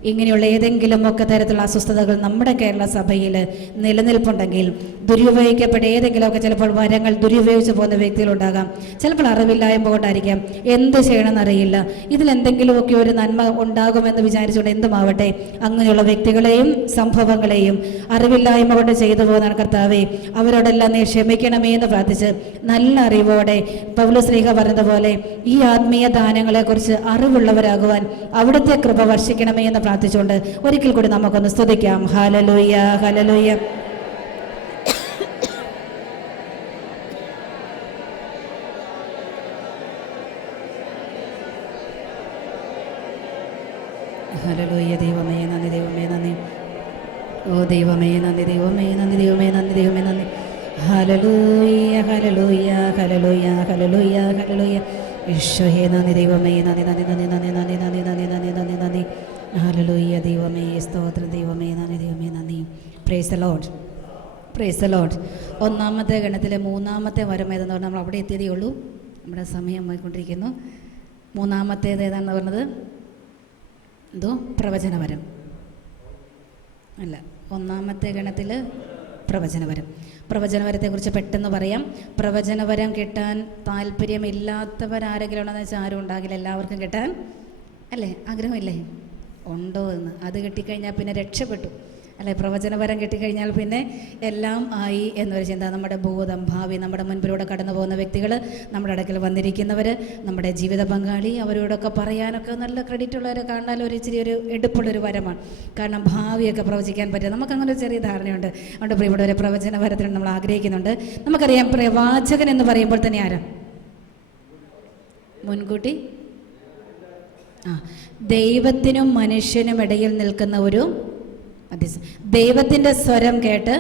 ഇങ്ങനെയുള്ള ഏതെങ്കിലുമൊക്കെ തരത്തിലുള്ള അസ്വസ്ഥതകൾ നമ്മുടെ കേരള സഭയിൽ നിലനിൽപ്പുണ്ടെങ്കിൽ, ദുരുപയോഗിക്കപ്പെട്ട ഏതെങ്കിലുമൊക്കെ ചിലപ്പോൾ വരങ്ങൾ ദുരുപയോഗിച്ച് പോകുന്ന വ്യക്തികളുണ്ടാകാം. ചിലപ്പോൾ അറിവില്ലായ്മ കൊണ്ടായിരിക്കാം, എന്ത് ചെയ്യണമെന്നറിയില്ല, ഇതിലെന്തെങ്കിലുമൊക്കെ ഒരു നന്മ ഉണ്ടാകുമെന്ന് വിചാരിച്ചുകൊണ്ട് എന്തുമാവട്ടെ അങ്ങനെയുള്ള വ്യക്തികളെയും സംഭവങ്ങളെയും അറിവില്ലായ്മ കൊണ്ട് ചെയ്തു പോകുന്ന കർത്താവേ, അവരോടെല്ലാം നീ ക്ഷമിക്കണമേ എന്ന് പ്രാർത്ഥിച്ച് നല്ല അറിവോടെ പൗലോസ് പറഞ്ഞതുപോലെ ഈ ആത്മീയ ദാനങ്ങളെക്കുറിച്ച് അറിവുള്ളവരാകുവാൻ അവിടുത്തെ കൃപ വർഷിക്കണമേ എന്ന് പ്രാർത്ഥിച്ചുകൊണ്ട് ഒരിക്കൽ കൂടി നമുക്കൊന്ന് സ്തുതിക്കാം. Hallelujah, hallelujah. ഹല്ലേലൂയ. ദൈവമേ നന്ദി, ദൈവമേ നന്ദി. ഓ ദൈവമേ നന്ദി, ദൈവമേ നന്ദി, ദൈവമേ നന്ദി, ദൈവമേ നന്ദി. Hallelujah, hallelujah, hallelujah, hallelujah, hallelujah. ഈശോയേ നന്ദി, ദൈവമേ നന്ദി, നന്ദി, നന്ദി, നന്ദി, നന്ദി, നന്ദി, നന്ദി, നന്ദി, നന്ദി, നന്ദി. ഹല്ലേലൂയ. ദൈവമേ സ്തോത്രം, ദൈവമേ നന്ദി, ദൈവമേ നന്ദി. Praise the Lord, praise the Lord. 1-ാമത്തെ ഗണത്തിലെ 3-ാമത്തെ വരം ഏതെന്ന് പറഞ്ഞാൽ നമ്മൾ അവിടെ എത്തിയതേ ഉള്ളൂ. നമ്മുടെ സമയം പോയിക്കൊണ്ടിരിക്കുന്നു. 3-ാമത്തേത് ഏതാണെന്ന് പറഞ്ഞത്? എന്തോ പ്രവചനവരം അല്ല, 1-ാമത്തെ ഗണത്തിൽ പ്രവചനവരം. പ്രവചനവരത്തെക്കുറിച്ച് പെട്ടെന്ന് പറയാം. പ്രവചനവരം കിട്ടാൻ താല്പര്യമില്ലാത്തവരാരെങ്കിലും ഉണ്ടെന്ന് വെച്ചാൽ ആരും ഉണ്ടാകില്ല. എല്ലാവർക്കും കിട്ടാൻ അല്ലേ ആഗ്രഹമില്ലേ? ഉണ്ടോ എന്ന്. അത് കിട്ടിക്കഴിഞ്ഞാൽ പിന്നെ രക്ഷപ്പെട്ടു അല്ലെ. പ്രവചനപരം കിട്ടിക്കഴിഞ്ഞാൽ പിന്നെ എല്ലാം ആയി എന്നൊരു ചിന്ത. നമ്മുടെ ഭൂതം ഭാവി, നമ്മുടെ മുൻപിലൂടെ കടന്നു പോകുന്ന വ്യക്തികൾ, നമ്മുടെ അടുക്കൽ വന്നിരിക്കുന്നവർ, നമ്മുടെ ജീവിത പങ്കാളി, അവരോടൊക്കെ പറയാനൊക്കെ നല്ല ക്രെഡിറ്റ് ഉള്ളവരെ കാണാൻ ഒരു ഇച്ചിരി ഒരു എടുപ്പുള്ളൊരു വരമാണ്. കാരണം ഭാവിയൊക്കെ പ്രവചിക്കാൻ പറ്റുക, നമുക്കങ്ങനെ ഒരു ചെറിയ ധാരണയുണ്ട്. അതുകൊണ്ട് പ്രിയപ്പെട്ട ഒരു പ്രവചനപരത്തിന് നമ്മൾ ആഗ്രഹിക്കുന്നുണ്ട്. നമുക്കറിയാം പ്രവാചകൻ എന്ന് പറയുമ്പോൾ തന്നെ ആരാ? മുൻകൂട്ടി ദൈവത്തിനും മനുഷ്യനും ഇടയിൽ നിൽക്കുന്ന ഒരു ദൈവത്തിൻ്റെ സ്വരം കേട്ട്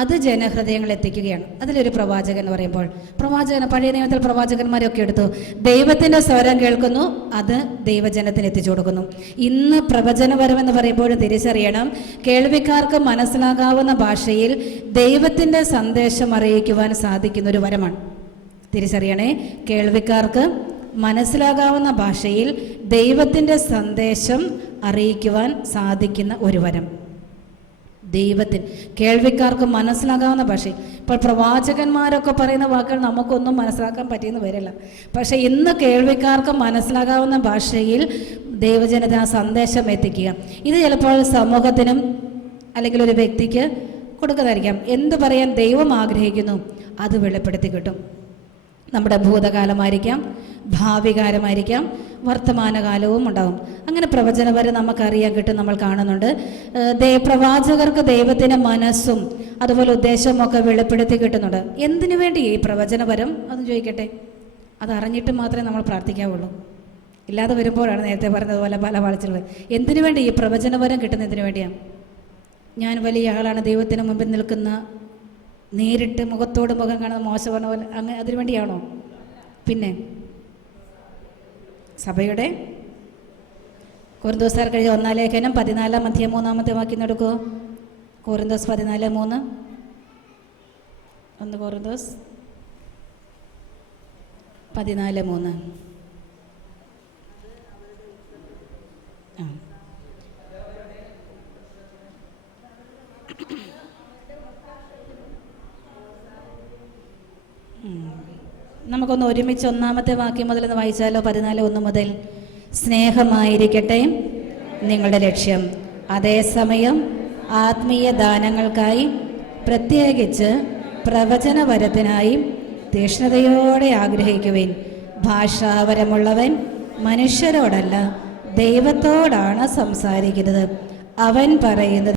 അത് ജനഹൃദയങ്ങൾ എത്തിക്കുകയാണ്. അതിലൊരു പ്രവാചകൻ എന്ന് പറയുമ്പോൾ, പ്രവാചകൻ പഴയ നിയമത്തിൽ പ്രവാചകന്മാരൊക്കെ എടുത്തു. ദൈവത്തിൻ്റെ സ്വരം കേൾക്കുന്നു, അത് ദൈവജനത്തിന് എത്തിച്ചു കൊടുക്കുന്നു. ഇന്ന് പ്രവചനപരം എന്ന് പറയുമ്പോൾ തിരിച്ചറിയണം, കേൾവിക്കാർക്ക് മനസ്സിലാകാവുന്ന ഭാഷയിൽ ദൈവത്തിൻ്റെ സന്ദേശം അറിയിക്കുവാൻ സാധിക്കുന്ന ഒരു വരമാണ്. തിരിച്ചറിയണേ, കേൾവിക്കാർക്ക് മനസ്സിലാകാവുന്ന ഭാഷയിൽ ദൈവത്തിൻ്റെ സന്ദേശം അറിയിക്കുവാൻ സാധിക്കുന്ന ഒരു വരം. ദൈവത്തിന് കേൾവിക്കാർക്ക് മനസ്സിലാകാവുന്ന ഭാഷയിൽ. ഇപ്പോൾ പ്രവാചകന്മാരൊക്കെ പറയുന്ന വാക്കുകൾ നമുക്കൊന്നും മനസ്സിലാക്കാൻ പറ്റിയെന്ന് വരില്ല. പക്ഷേ ഇന്ന് കേൾവിക്കാർക്ക് മനസ്സിലാകാവുന്ന ഭാഷയിൽ ദൈവജനത ആ സന്ദേശം എത്തിക്കുക, ഇത് ചിലപ്പോൾ സമൂഹത്തിനും അല്ലെങ്കിൽ ഒരു വ്യക്തിക്ക് കൊടുക്കുന്നതായിരിക്കാം. എന്ത് പറയാൻ ദൈവം ആഗ്രഹിക്കുന്നു അത് വെളിപ്പെടുത്തി കിട്ടും. നമ്മുടെ ഭൂതകാലമായിരിക്കാം, ഭാവികാലമായിരിക്കാം, വർത്തമാനകാലവും ഉണ്ടാകും. അങ്ങനെ പ്രവചനപരം നമുക്കറിയാൻ കിട്ടും, നമ്മൾ കാണുന്നുണ്ട്. പ്രവാചകർക്ക് ദൈവത്തിൻ്റെ മനസ്സും അതുപോലെ ഉദ്ദേശവും ഒക്കെ വെളിപ്പെടുത്തി കിട്ടുന്നുണ്ട്. എന്തിനു വേണ്ടി ഈ പ്രവചനപരം അതൊന്ന് ചോദിക്കട്ടെ. അത് അറിഞ്ഞിട്ട് മാത്രമേ നമ്മൾ പ്രാർത്ഥിക്കാവുള്ളൂ. ഇല്ലാതെ വരുമ്പോഴാണ് നേരത്തെ പറഞ്ഞതുപോലെ പല വാഴ്ചകൾ. എന്തിനു വേണ്ടി ഈ പ്രവചനപരം കിട്ടുന്നതിന് വേണ്ടിയാണ്? ഞാൻ വലിയ ആളാണ്, ദൈവത്തിന് മുമ്പിൽ നിൽക്കുന്ന, നേരിട്ട് മുഖത്തോട് മുഖം കാണുന്ന മോശം പറഞ്ഞ പോലെ, അങ്ങനെ അതിനു വേണ്ടിയാണോ? പിന്നെ സഭയുടെ കൊരിന്തോസ്യർ കഴിഞ്ഞ 1 ലേഖനം 14 അധ്യായം 3 വാക്യം എടുക്കുമോ? കൊരിന്തോസ് 14:3. 1 കൊരിന്തോസ് 14:3. നമുക്കൊന്ന് ഒരുമിച്ച് 1 വാക്യം മുതൽ ഒന്ന് വായിച്ചാലോ? 14:1 മുതൽ. സ്നേഹമായിരിക്കട്ടെ നിങ്ങളുടെ ലക്ഷ്യം. അതേസമയം ആത്മീയ ദാനങ്ങൾക്കായി, പ്രത്യേകിച്ച് പ്രവചനവരത്തിനായി തീക്ഷ്ണതയോടെ ആഗ്രഹിക്കുവിൻ. ഭാഷാവരമുള്ളവൻ മനുഷ്യരോടല്ല ദൈവത്തോടാണ് സംസാരിക്കുന്നത്. അവൻ പറയുന്നത്